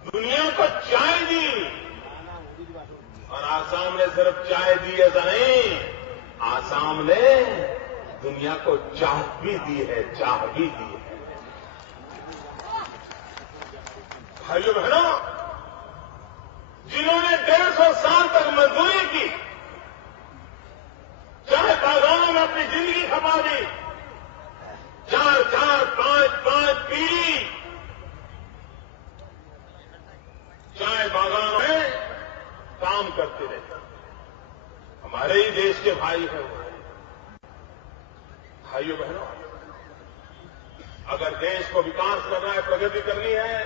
दुनिया को चाय दी। और आसाम ने सिर्फ चाय दी ऐसा नहीं, आसाम ने दुनिया को चाह भी दी है, चाह भी दी है। भाइयों बहनों, जिन्होंने 150 साल तक मजदूरी की, चाय बागानों में अपनी जिंदगी खपा दी। 4-4, 5-5 पीढ़ी चाय बागानों में काम करते रहे। हमारे ही देश के भाई हैं वो। भाइयों बहनों, अगर देश को विकास करना है, प्रगति करनी है,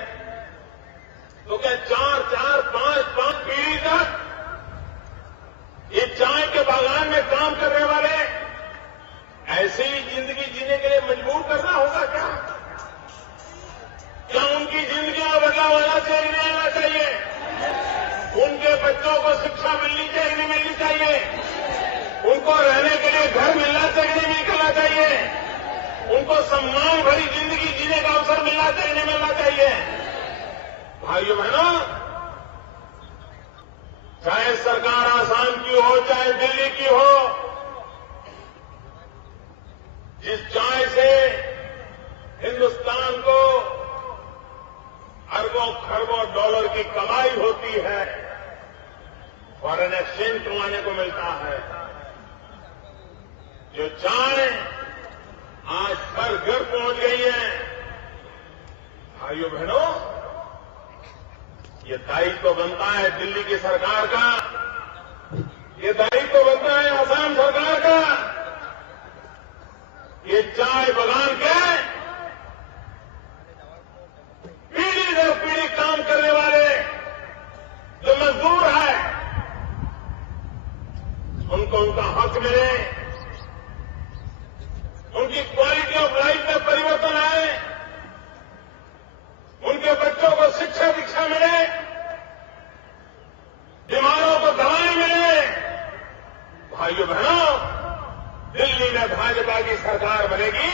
तो क्या 4-4, 5-5 पीढ़ी तक ये चाय के बागान में काम करने वाले ऐसे ही जिंदगी जीने के लिए मजबूर करना होगा क्या? क्या उनकी जिंदगी में बदलाव आना चाहिए, नहीं आना चाहिए? उनके बच्चों को शिक्षा मिलनी चाहिए, नहीं मिलनी चाहिए? उनको रहने के लिए घर मिलना चाहिए, नहीं मिलना चाहिए? उनको सम्मान भरी जिंदगी जीने का अवसर मिलना चाहिए, नहीं मिलना चाहिए? भाइयों बहनों, चाहे सरकार आसाम की हो, चाहे दिल्ली की हो, जिस चाय से हिंदुस्तान को अरबों खरबों डॉलर की कमाई होती है, फॉरेन एक्सचेंज कमाने को मिलता है, जो चाय आज घर घर पहुंच गई है, भाइयों बहनों, ये दायित्व बनता है दिल्ली की सरकार का, ये दायित्व बनता है असम सरकार का। ये चाय बागान के पीढ़ी दर पीढ़ी काम करने वाले जो मजदूर है, उनको उनका हक मिले, उनकी क्वालिटी ऑफ लाइफ में परिवर्तन आए, उनके बच्चों को शिक्षा दीक्षा मिले, बीमारों को दवाएं मिले। भाइयों बहनों, दिल्ली में भाजपा की सरकार बनेगी,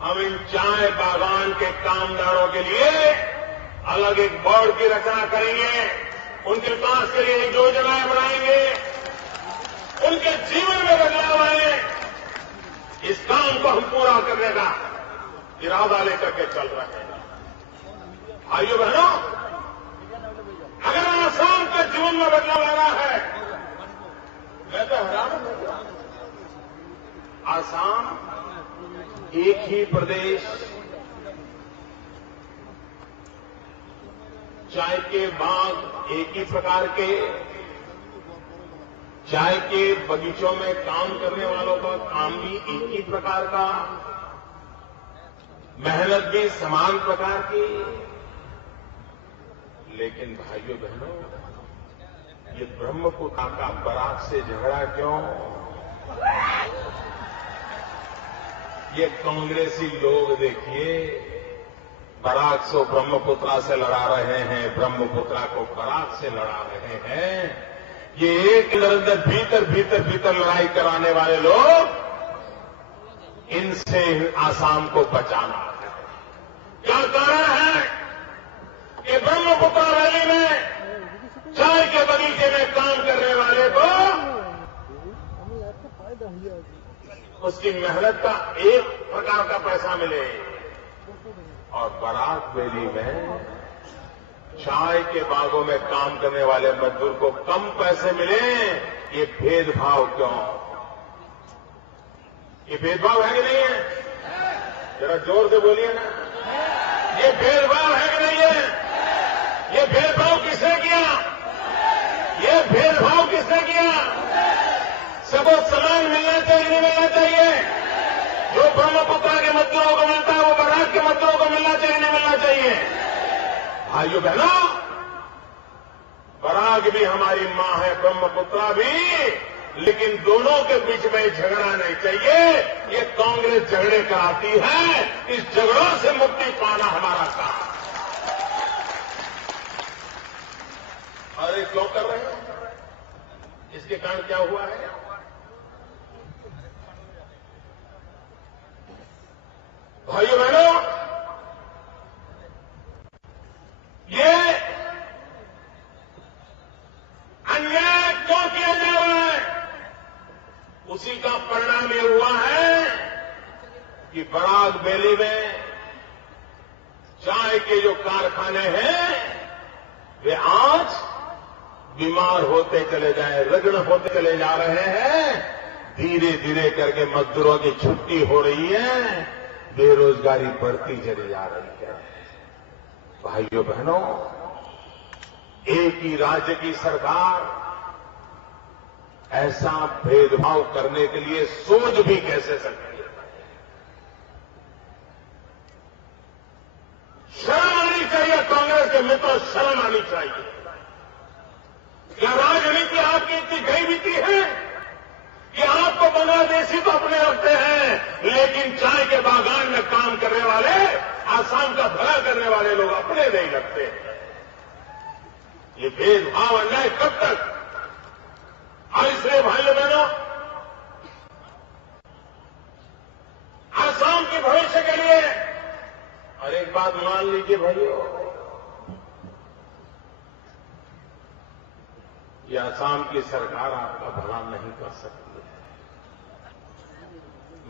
हम इन चाय बागान के कामदारों के लिए अलग एक बोर्ड की रचना करेंगे, उनके विकास के लिए योजनाएं बनाएंगे, उनके जीवन में बदलाव आए। इस काम को हम पूरा करने का इरादा लेकर के चल रहे हैं। भाइयों बहनों, अगर आसाम के जीवन में बदलाव लाना है, मैं तो हैरान हूं। आसाम एक ही प्रदेश, चाय के बाग एक ही प्रकार के, चाय के बगीचों में काम करने वालों का काम भी एक ही प्रकार का, मेहनत भी समान प्रकार की। लेकिन भाइयों बहनों, ये ब्रह्मपुत्र का बराक से झगड़ा क्यों? ये कांग्रेसी लोग देखिए, बराक को ब्रह्मपुत्रा से लड़ा रहे हैं, ब्रह्मपुत्रा को बराक से लड़ा रहे हैं। ये एक अंदर भीतर लड़ाई कराने वाले लोग, इनसे आसाम को बचाना है। क्या कारण है कि ब्रह्मपुत्र वैली में चाय के बगीचे में काम करने वाले को उसकी मेहनत का एक प्रकार का पैसा मिले, और बराक वैली में चाय के बागों में काम करने वाले मजदूर को कम पैसे मिले? ये भेदभाव क्यों? ये भेदभाव है कि नहीं है? जरा जोर से बोलिए ना, ये भेदभाव है कि नहीं है? ये भेदभाव किसने किया? ये भेदभाव किसने किया? सबको समान मिलना चाहिए, नहीं मिलना चाहिए? जो ब्रह्मपुत्र के मजदूरों को मिलता है, वो बराक के मजदूरों को मिलना चाहिए, नहीं मिलना चाहिए? भाइयों बहनों, बराक भी हमारी मां है, ब्रह्मपुत्रा भी, लेकिन दोनों के बीच में झगड़ा नहीं चाहिए। ये कांग्रेस झगड़े कराती है, इस झगड़ों से मुक्ति पाना हमारा काम। अरे क्यों कर रहे हैं? इसके कारण क्या हुआ है? भाइयों बहनों, ये अन्याय क्यों किया जा रहा है? उसी का परिणाम ये हुआ है कि बराक वैली में चाय के जो कारखाने हैं, वे आज बीमार होते चले जाए, रुग्ण होते चले जा रहे हैं। धीरे धीरे करके मजदूरों की छुट्टी हो रही है, बेरोजगारी बढ़ती चली जा रही है। भाइयों बहनों, एक ही राज्य की सरकार ऐसा भेदभाव करने के लिए सोच भी कैसे सकती है? शर्म आनी चाहिए कांग्रेस के मित्रों, शर्म आनी चाहिए। क्या राजनीति आपकी इतनी गई बीती है कि आपको बांग्लादेशी तो अपने लगते हैं, लेकिन चाय के बागान में काम करने वाले, आसाम का भला करने वाले लोग अपने नहीं लगते हैं। ये भेदभाव अन्याय कब तक? और इसलिए भाइयों बहनों, आसाम के भविष्य के लिए और एक बात मान लीजिए भाइयों, ये आसाम की सरकार आपका भला नहीं कर सकती है।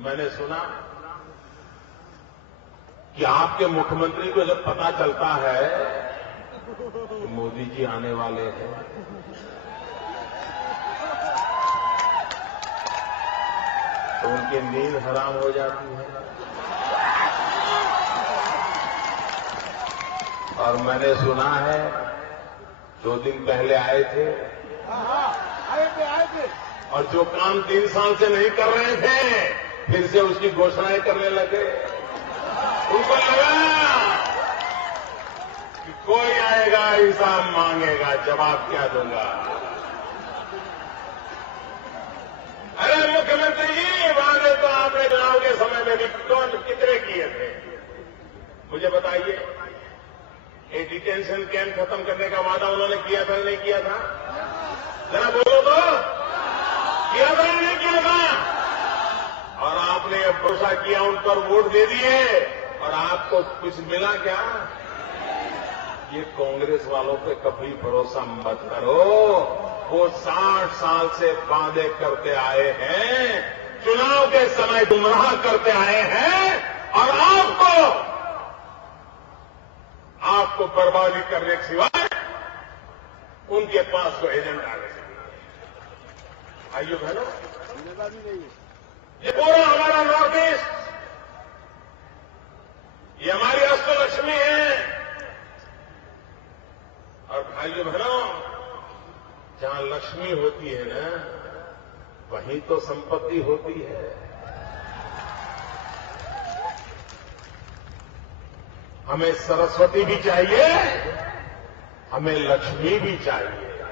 मैंने सुना कि आपके मुख्यमंत्री को जब पता चलता है कि मोदी जी आने वाले हैं, तो उनकी नींद हराम हो जाती है। और मैंने सुना है 2 दिन पहले आए थे, और जो काम 3 साल से नहीं कर रहे थे, फिर से उसकी घोषणाएं करने लगे। उनको लगा कि कोई आएगा, हिसाब मांगेगा, जवाब क्या दूंगा। अरे मुख्यमंत्री जी, वादे तो आपने चुनाव के समय में भी कितने किए थे? मुझे बताइए, ये डिटेंशन कैंप खत्म करने का वादा उन्होंने किया था नहीं किया था? जरा बोलो तो, किया था नहीं किया था? और आपने भरोसा किया, उन पर वोट दे दिए, और आपको कुछ मिला क्या? ये कांग्रेस वालों पे कभी भरोसा मत करो। वो 60 साल से वादे करते आए हैं, चुनाव के समय गुमराह करते आए हैं, और आपको बर्बादी करने के सिवाय उनके पास तो एजेंडा नहीं। आइए बहनों, ये पूरा हमारा नॉर्थ ईस्ट, ये हमारी अष्टलक्ष्मी है। और भाइयों बहनों, जहां लक्ष्मी होती है ना, वहीं तो संपत्ति होती है। हमें सरस्वती भी चाहिए, हमें लक्ष्मी भी चाहिए।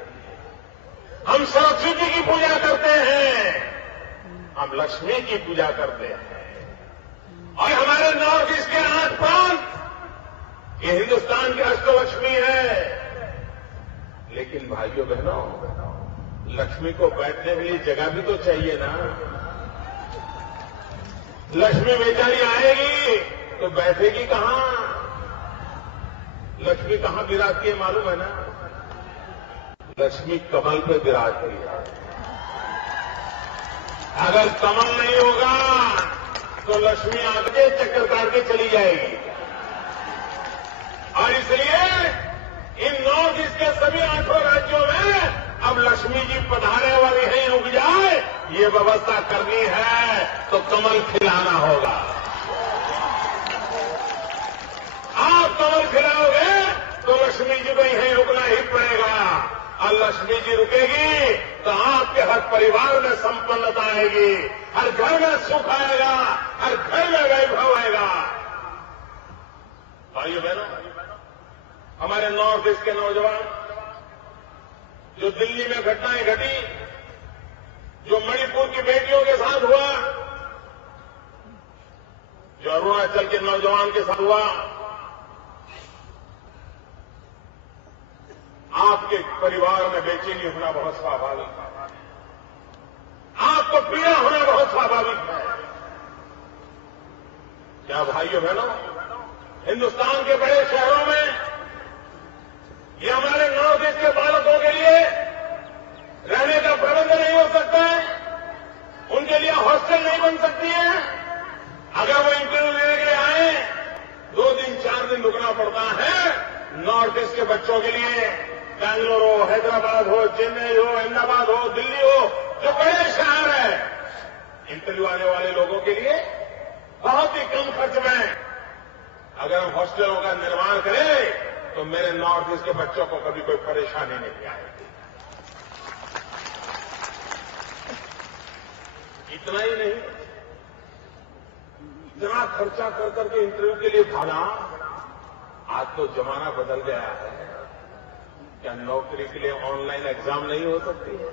हम सरस्वती की पूजा करते हैं, हम लक्ष्मी की पूजा करते हैं। और हमारे नॉर्थ ईस्ट के 8 प्रांत, ये हिंदुस्तान की अष्टलक्ष्मी है। लेकिन भाइयों बहनों, लक्ष्मी को बैठने के लिए जगह भी तो चाहिए ना। लक्ष्मी बेचारी आएगी तो बैठेगी कहां? लक्ष्मी कहां विराजती है मालूम है ना? लक्ष्मी कमल पे विराजती है। अगर कमल नहीं होगा तो लक्ष्मी आगे चक्कर काट के चली जाएगी। और इसलिए इन नॉर्थ ईस्ट के सभी 8 राज्यों में अब लक्ष्मी जी पधारे वाली है, रुक जाए, ये व्यवस्था करनी है तो कमल खिलाना होगा। आप कमल खिलाओगे तो लक्ष्मी जी को यहीं रुकना ही पड़ेगा। और लक्ष्मी जी रुकेगी तो आपके हर परिवार में संपन्नता आएगी, हर घर में सुख आएगा, हर घर में वैभव आएगा। भाइयों बहनों, हमारे नॉर्थ ईस्ट के नौजवान, जो दिल्ली में घटनाएं घटी, जो मणिपुर की बेटियों के साथ हुआ, जो अरुणाचल के नौजवान के साथ हुआ, आपके परिवार में बेचैनी होना बहुत स्वाभाविक है, आपको पीड़ा होना बहुत स्वाभाविक है। क्या भाइयों बहनों, हिंदुस्तान के बड़े शहरों में ये हमारे नॉर्थ ईस्ट के बालकों के लिए रहने का प्रबंध नहीं हो सकता है, उनके लिए हॉस्टल नहीं बन सकती है। अगर वो इंटरव्यू लेने के लिए आए, 2 दिन 4 दिन रुकना पड़ता है। नॉर्थ ईस्ट के बच्चों के लिए बेंगलुरु हो, हैदराबाद हो, चेन्नई हो, अहमदाबाद हो, दिल्ली हो, जो बड़े शहर है, हॉस्टलों का निर्माण करें तो मेरे नॉर्थ ईस्ट के बच्चों को कभी कोई परेशानी नहीं आएगी। इतना ही नहीं, इतना खर्चा कर करके इंटरव्यू के लिए भागा। आज तो जमाना बदल गया है। क्या नौकरी के लिए ऑनलाइन एग्जाम नहीं हो सकती है?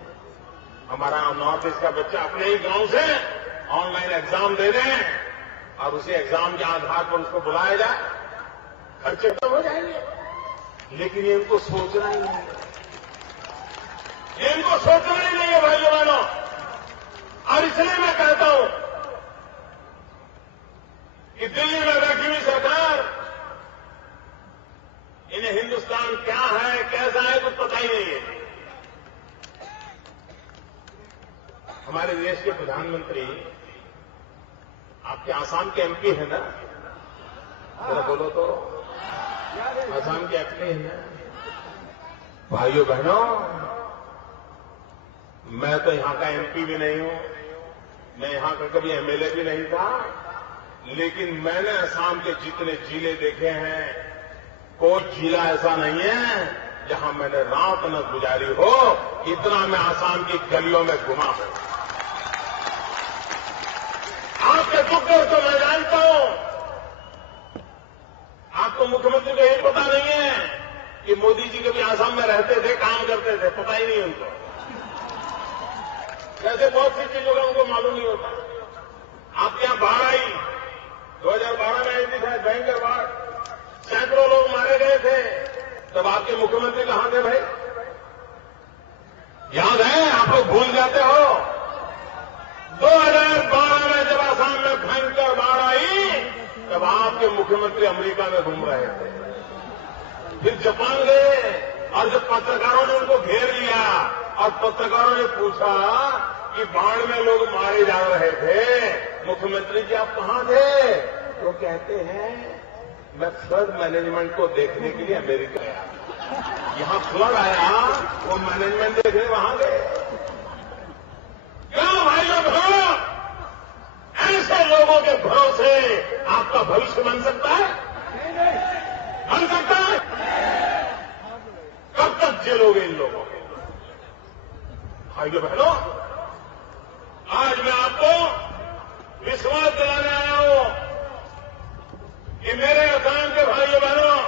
हमारा नॉर्थ ईस्ट का बच्चा अपने ही गांव से ऑनलाइन एग्जाम दे दें और उसी एग्जाम के आधार पर उसको बुलाया जाए, खर्चे कम हो जाएंगे। लेकिन ये इनको सोचना ही नहीं है, ये इनको सोचना ही नहीं है भाइयों बहनों। और इसलिए मैं कहता हूं कि दिल्ली में बैठी हुई सरकार, इन्हें हिंदुस्तान क्या है कैसा है कुछ पता ही नहीं है। हमारे देश के प्रधानमंत्री आपके आसाम के एमपी है ना? जरा बोलो तो, आसाम के एमपी है ना? भाइयों बहनों, मैं तो यहां का एमपी भी नहीं हूं, मैं यहां का कभी एमएलए भी नहीं था, लेकिन मैंने असम के जितने जिले देखे हैं, कोई जिला ऐसा नहीं है जहां मैंने रात न गुजारी हो। इतना मैं आसाम की गलियों में घुमा हूं। आपके दुख दर्द तो मैं जानता हूं। आपको मुख्यमंत्री को यही पता नहीं है कि मोदी जी कभी आसाम में रहते थे, काम करते थे, पता ही नहीं उनको। ऐसे बहुत सी चीजों का उनको मालूम नहीं होता। आपके यहां बाढ़ आई, 2012 में आई थी शायद, भयंकर बाढ़, सैकड़ों लोग मारे गए थे। तब आपके मुख्यमंत्री कहां थे भाई? याद है? आप लोग भूल जाते हो। 2012 में जब आसाम में भयंकर बाढ़ आई, तब आपके मुख्यमंत्री अमेरिका में घूम रहे थे, फिर जापान गए, और जब पत्रकारों ने उनको घेर लिया और पत्रकारों ने पूछा कि बाढ़ में लोग मारे जा रहे थे, मुख्यमंत्री जी आप कहां थे? तो कहते हैं मैं फ्लड मैनेजमेंट को देखने के लिए अमेरिका गया। यहां फ्लड आया, वो मैनेजमेंट देखने वहां गए। क्या भाइयों बहनों, ऐसे लोगों के भरोसे आपका भविष्य बन सकता है? बन सकता है? कब तक झेलोगे इन लोगों को? भाइयों बहनों, आज मैं आपको विश्वास दिलाने आया हूं कि मेरे असम के भाइयों बहनों,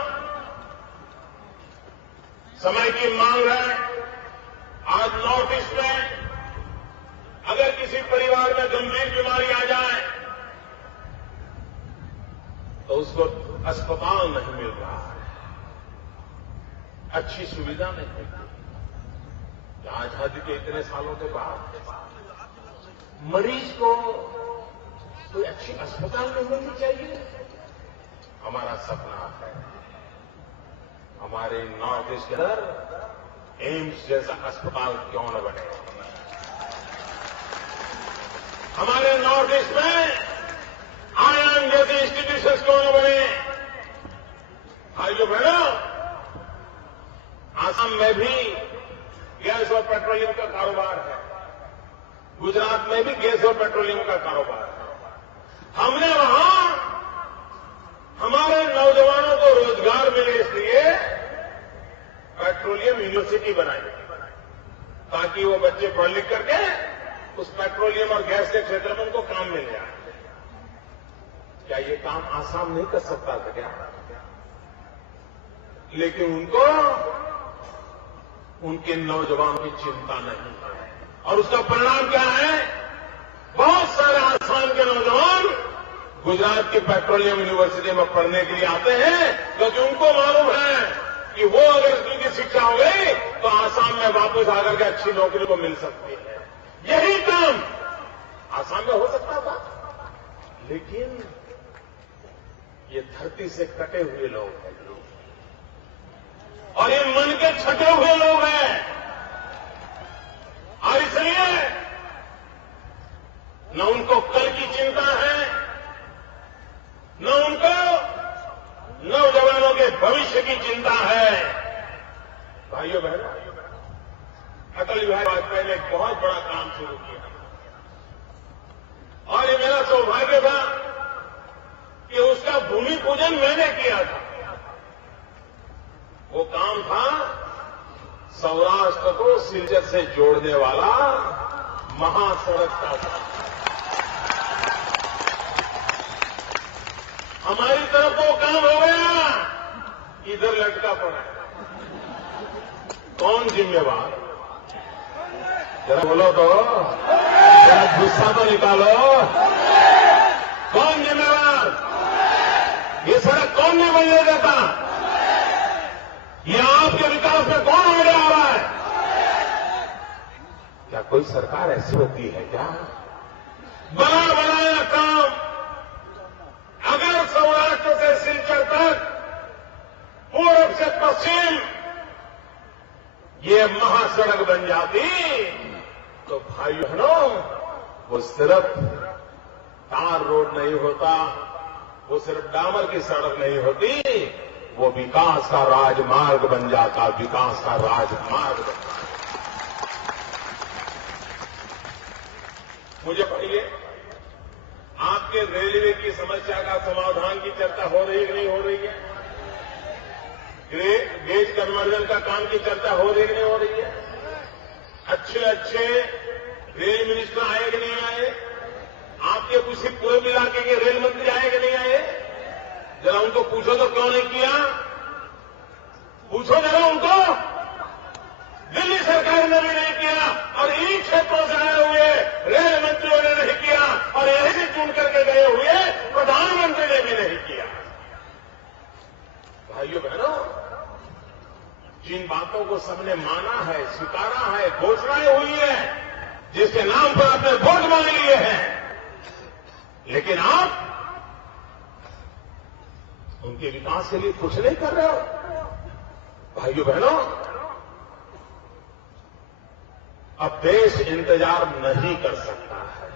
समय की मांग है। आज नॉर्थ ईस्ट में अगर किसी परिवार में गंभीर बीमारी आ जाए तो उसको अस्पताल नहीं मिल रहा है, अच्छी सुविधा नहीं मिलती। आजादी के इतने सालों के बाद मरीज को कोई अच्छी अस्पताल नहीं मिलनी चाहिए? हमारा सपना है हमारे नॉर्थ ईस्ट के अंदर एम्स जैसा अस्पताल क्यों न बने। हमारे नॉर्थ ईस्ट में आईआईएम जैसे इंस्टीट्यूशन क्यों न बने। भाइयों बहनों, आसाम में भी गैस और पेट्रोलियम का कारोबार है, गुजरात में भी गैस और पेट्रोलियम का कारोबार है। हमने वहां हमारे नौजवानों को रोजगार मिले इसलिए पेट्रोलियम यूनिवर्सिटी बनाई, ताकि वो बच्चे पढ़ लिख करके उस पेट्रोलियम और गैस के क्षेत्र में उनको काम मिल जाए। क्या ये काम आसाम नहीं कर सकता था क्या? लेकिन उनको उनके नौजवान की चिंता नहीं है, और उसका परिणाम क्या है? बहुत सारे आसाम के नौजवान गुजरात की पेट्रोलियम यूनिवर्सिटी में पढ़ने के लिए आते हैं, क्योंकि उनको मालूम है कि वो अगर उनकी शिक्षा हो गई तो आसाम में वापस आकर के अच्छी नौकरी को मिल सकती है। यही काम आसाम में हो सकता था, लेकिन ये धरती से कटे हुए लोग हैं और ये मन के छटे हुए लोग हैं, और इसलिए न उनको कल की चिंता है, न उनको नौजवानों के भविष्य की चिंता है। भाइयों बहनों, अटल बिहारी वाजपेयी ने एक बहुत बड़ा काम शुरू किया, और ये मेरा सौभाग्य था कि उसका भूमि पूजन मैंने किया था। से जोड़ने वाला महासड़क का काम। हमारी तरफ वो काम हो गया, इधर लटका पड़ा है। कौन जिम्मेवार? जरा बोलो तो, जरा गुस्सा तो निकालो। कौन जिम्मेवार? ये सड़क कौन नहीं बनने देता? ये आपके विकास में कौन आगे आ रहा है? क्या कोई सरकार ऐसी होती है क्या? बना बनाया काम अगर सौराष्ट्र से सिलचर तक, पूर्व से पश्चिम ये महासड़क बन जाती तो भाई बहनों, वो सिर्फ तार रोड नहीं होता, वो सिर्फ डामर की सड़क नहीं होती, वो विकास का राजमार्ग बन जाता, विकास का राजमार्ग बन जाता। मुझे कहिए, आपके रेलवे की समस्या का समाधान की चर्चा हो रही है कि नहीं हो रही है? गेज कन्वर्जन का काम की चर्चा हो रही है कि नहीं हो रही है? अच्छे रेल मिनिस्टर आए कि नहीं आए? आपके किसी पूर्व इलाके के रेल मंत्री आए कि नहीं आए? जरा उनको पूछो तो क्यों नहीं किया? पूछो जरा उनको। दिल्ली सरकार ने भी नहीं किया और इन क्षेत्रों से आए हुए रेल मंत्रियों ने नहीं किया और यहीं से चुन करके गए हुए प्रधानमंत्री ने भी नहीं किया। भाइयों बहनों, जिन बातों को सबने माना है, स्वीकारा है, घोषणाएं हुई है, जिसके नाम पर आपने वोट मांग लिए हैं, लेकिन आप उनके विकास के लिए कुछ नहीं कर रहे हो। भाइयों बहनों, अब देश इंतजार नहीं कर सकता है,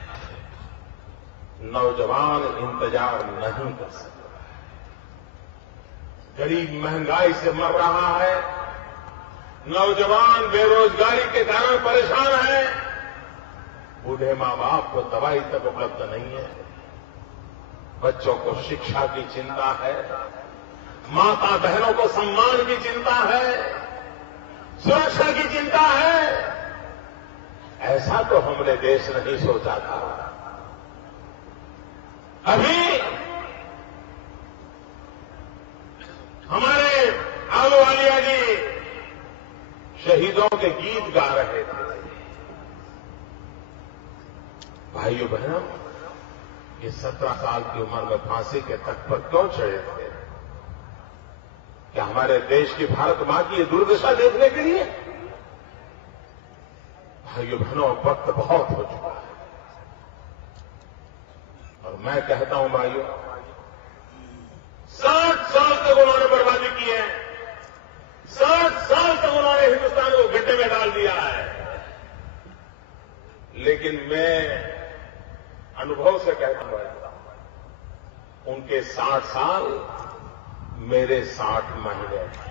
नौजवान इंतजार नहीं कर सकता है। गरीब महंगाई से मर रहा है, नौजवान बेरोजगारी के कारण परेशान है, बूढ़े मां बाप को दवाई तक उपलब्ध नहीं है, बच्चों को शिक्षा की चिंता है, माता बहनों को सम्मान की चिंता है, सुरक्षा की चिंता है। ऐसा तो हमने देश नहीं सोचा था। अभी हमारे आलूवालिया जी शहीदों के गीत गा रहे थे। भाइयों बहनों, ये 17 साल की उम्र में फांसी के तख्त पर क्यों चढ़े थे? क्या हमारे देश की भारत मां की दुर्दशा देखने के लिए? भाइयों बहनों, वक्त बहुत हो चुका है और मैं कहता हूं भाइयों, 60 साल तक उन्होंने बर्बादी की है, 60 साल तक उन्होंने हिंदुस्तान को गड्ढे में डाल दिया है। लेकिन मैं अनुभव से कहता हूं, उनके 60 साल मेरे 60 महीने हैं।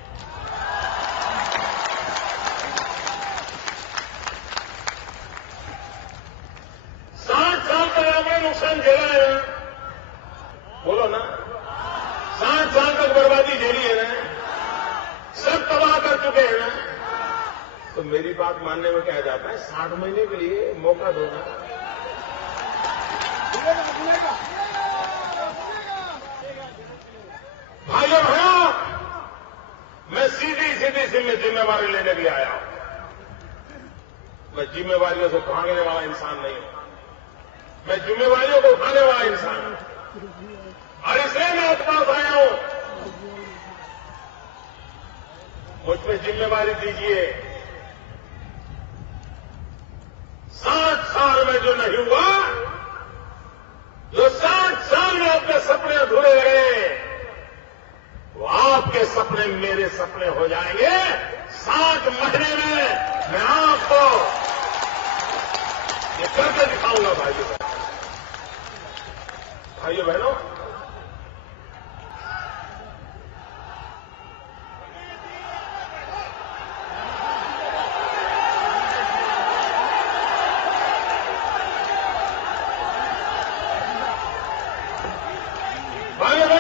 60 साल तक आपने नुकसान झेला है ना? बोलो ना। 60 साल तक बर्बादी झेली है ना? सब तबाह कर चुके हैं ना? तो मेरी बात मानने में क्या जाता है? 60 महीने के लिए मौका दो ना। भाइयों बहनों, मैं सीधी जिम्मेवारी लेने भी आया हूं। मैं जिम्मेवारियों से भागने वाला इंसान नहीं हूं, मैं जिम्मेवारियों को उठाने वाला इंसान हूं और इसलिए मैं आपके पास आया हूं। मुझ पर जिम्मेवारी दीजिए। 60 साल में जो नहीं हुआ, जो 60 साल में अपने सपने अधूरे रहे, वो आपके सपने मेरे सपने हो जाएंगे। 60 महीने में मैं आपको ये करके दिखाऊंगा। भाइयों बहनों,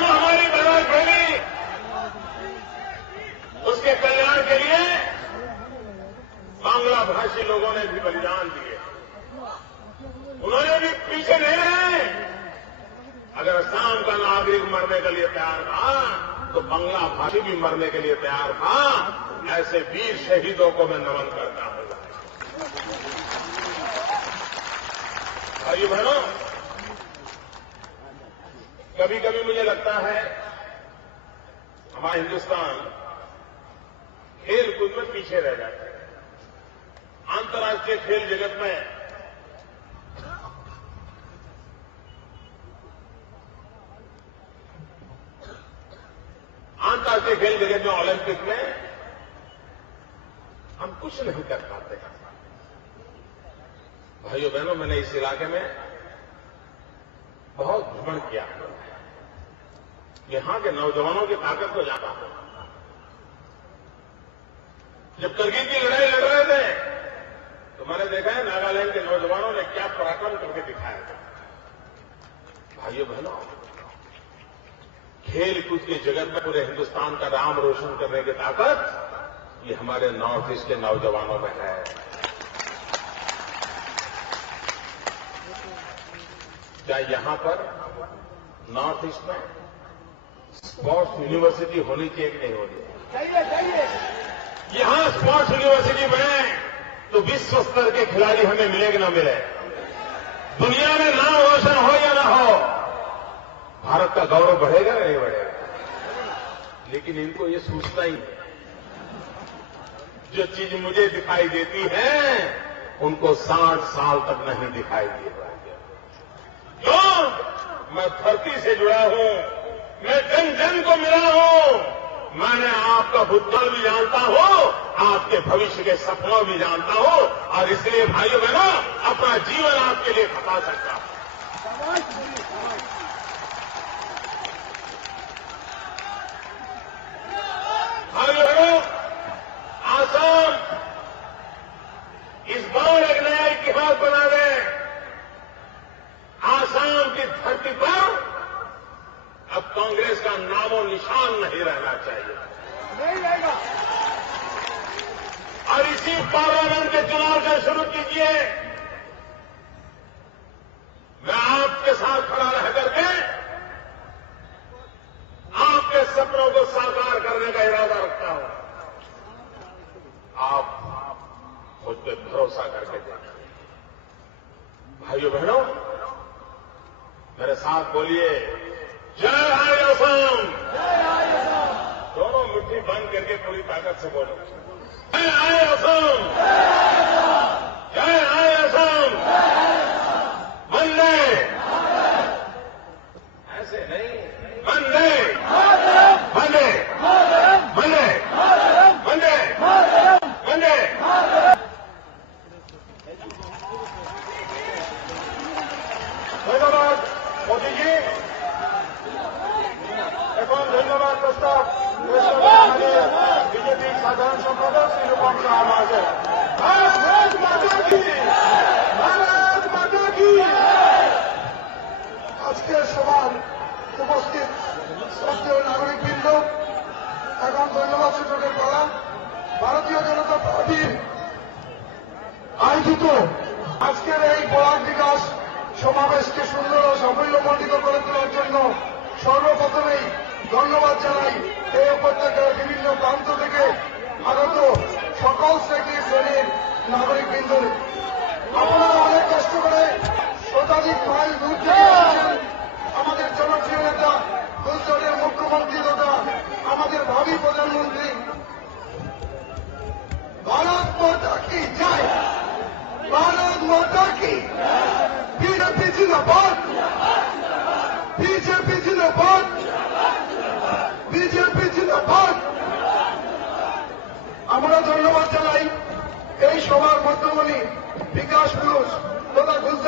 हमारी बहन बेटी, उसके कल्याण के लिए बांग्ला भाषी लोगों आसाम का नागरिक मरने के लिए तैयार था तो बंगला भाषी भी मरने के लिए तैयार था। ऐसे वीर शहीदों को मैं नमन करता हूं। भाइयों बहनों, कभी कभी मुझे लगता है हमारा हिंदुस्तान खेल कूद में पीछे रह जाता है। अंतर्राष्ट्रीय खेल जगत में अंतर्राष्ट्रीय खेल जगत में ओलंपिक में हम कुछ नहीं कर पाते। भाइयों बहनों, मैंने इस इलाके में बहुत भ्रमण किया। यहां के नौजवानों की ताकत को जाता हूं। जब करगिल की लड़ाई लड़ रहे थे तो मैंने देखा है नागालैंड के नौजवानों ने क्या पराक्रम करके दिखाया था। भाइयों बहनों, खेल कूद के जगत में पूरे हिंदुस्तान का नाम रोशन करने की ताकत ये हमारे नॉर्थ ईस्ट के नौजवानों में है। क्या यहां पर नॉर्थ ईस्ट में स्पोर्ट्स यूनिवर्सिटी होनी चाहिए कि नहीं होनी चाहिए? यहां स्पोर्ट्स यूनिवर्सिटी बने तो विश्व स्तर के खिलाड़ी हमें मिले कि ना मिले, दुनिया में नाम रोशन हो या ना हो, भारत का गौरव बढ़ेगा या नहीं बढ़ेगा? लेकिन इनको ये सूचना ही है। जो चीज मुझे दिखाई देती है उनको 60 साल तक नहीं दिखाई देगा। क्यों? मैं धरती से जुड़ा हूं, मैं जन जन को मिला हूं, मैंने आपका भूतकाल भी जानता हूं, आपके भविष्य के सपनों भी जानता हूं, और इसलिए भाइयों बहनों अपना जीवन आपके लिए खपा सकता हूं। भाइयों बहनों, आसाम इस बार एक नया इतिहास बना दे। आसाम की धरती पर अब कांग्रेस का नामो निशान नहीं रहना चाहिए। नहीं रहेगा। और इसी पार्लियामेंट के चुनाव से शुरू कीजिए। मैं आपके साथ खड़ा रह करके आपके सपनों को साकार करने का इरादा रखता हूं। आप मुझ पर भरोसा करके देखें। भाइयों बहनों, मेरे साथ बोलिए, जय हाय असम। दोनों मुट्ठी बंद करके पूरी ताकत से बोलो, जय हाय असम, जय हाय असम, वंदे, ऐसे नहीं, वंदे, वंदे, वंदे, वंदे, वंदे। धन्यवाद मोदी जी। এখন ধন্যবাদ প্রস্তাব বিজেপির সাধারণ সম্পাদক শ্রী রূপম শাহ মহাশয়। ভারত মাতা কি, ভারত মাতা কি। আজকের সভার উপস্থিত শ্রদ্ধেয় নাগরিকবৃন্দ, এখন ধন্যবাদ সূচকের পালা। ভারতীয় জনতা পার্টির আয়োজিত আজকের এই বরাক বিকাশ সমাবেশকে সুন্দর ও সাফল্যমণ্ডিত করে তোলার জন্য সর্বপ্রথমেই ধন্যবাদ জানাই এই উপত্যকার বিভিন্ন প্রান্ত থেকে আগত সকল শ্রেণীর নাগরিকবৃন্দ। আপনারা অনেক কষ্ট করে শতাধিক মাইল দূর থেকে এসেছেন আমাদের জনপ্রিয় নেতা, গুজরাটের মুখ্যমন্ত্রী তথা আমাদের ভাবি প্রধানমন্ত্রী। ভারত মাতা কি জয়, ভারত মাতা কি। বিজেপি জিন্দাবাদ, বিজেপি জিন্দাবাদ, বিজেপি জিন্দাবাদ। আমরা ধন্যবাদ জানাই এই সভার মধ্যমণি বিকাশ পুরুষ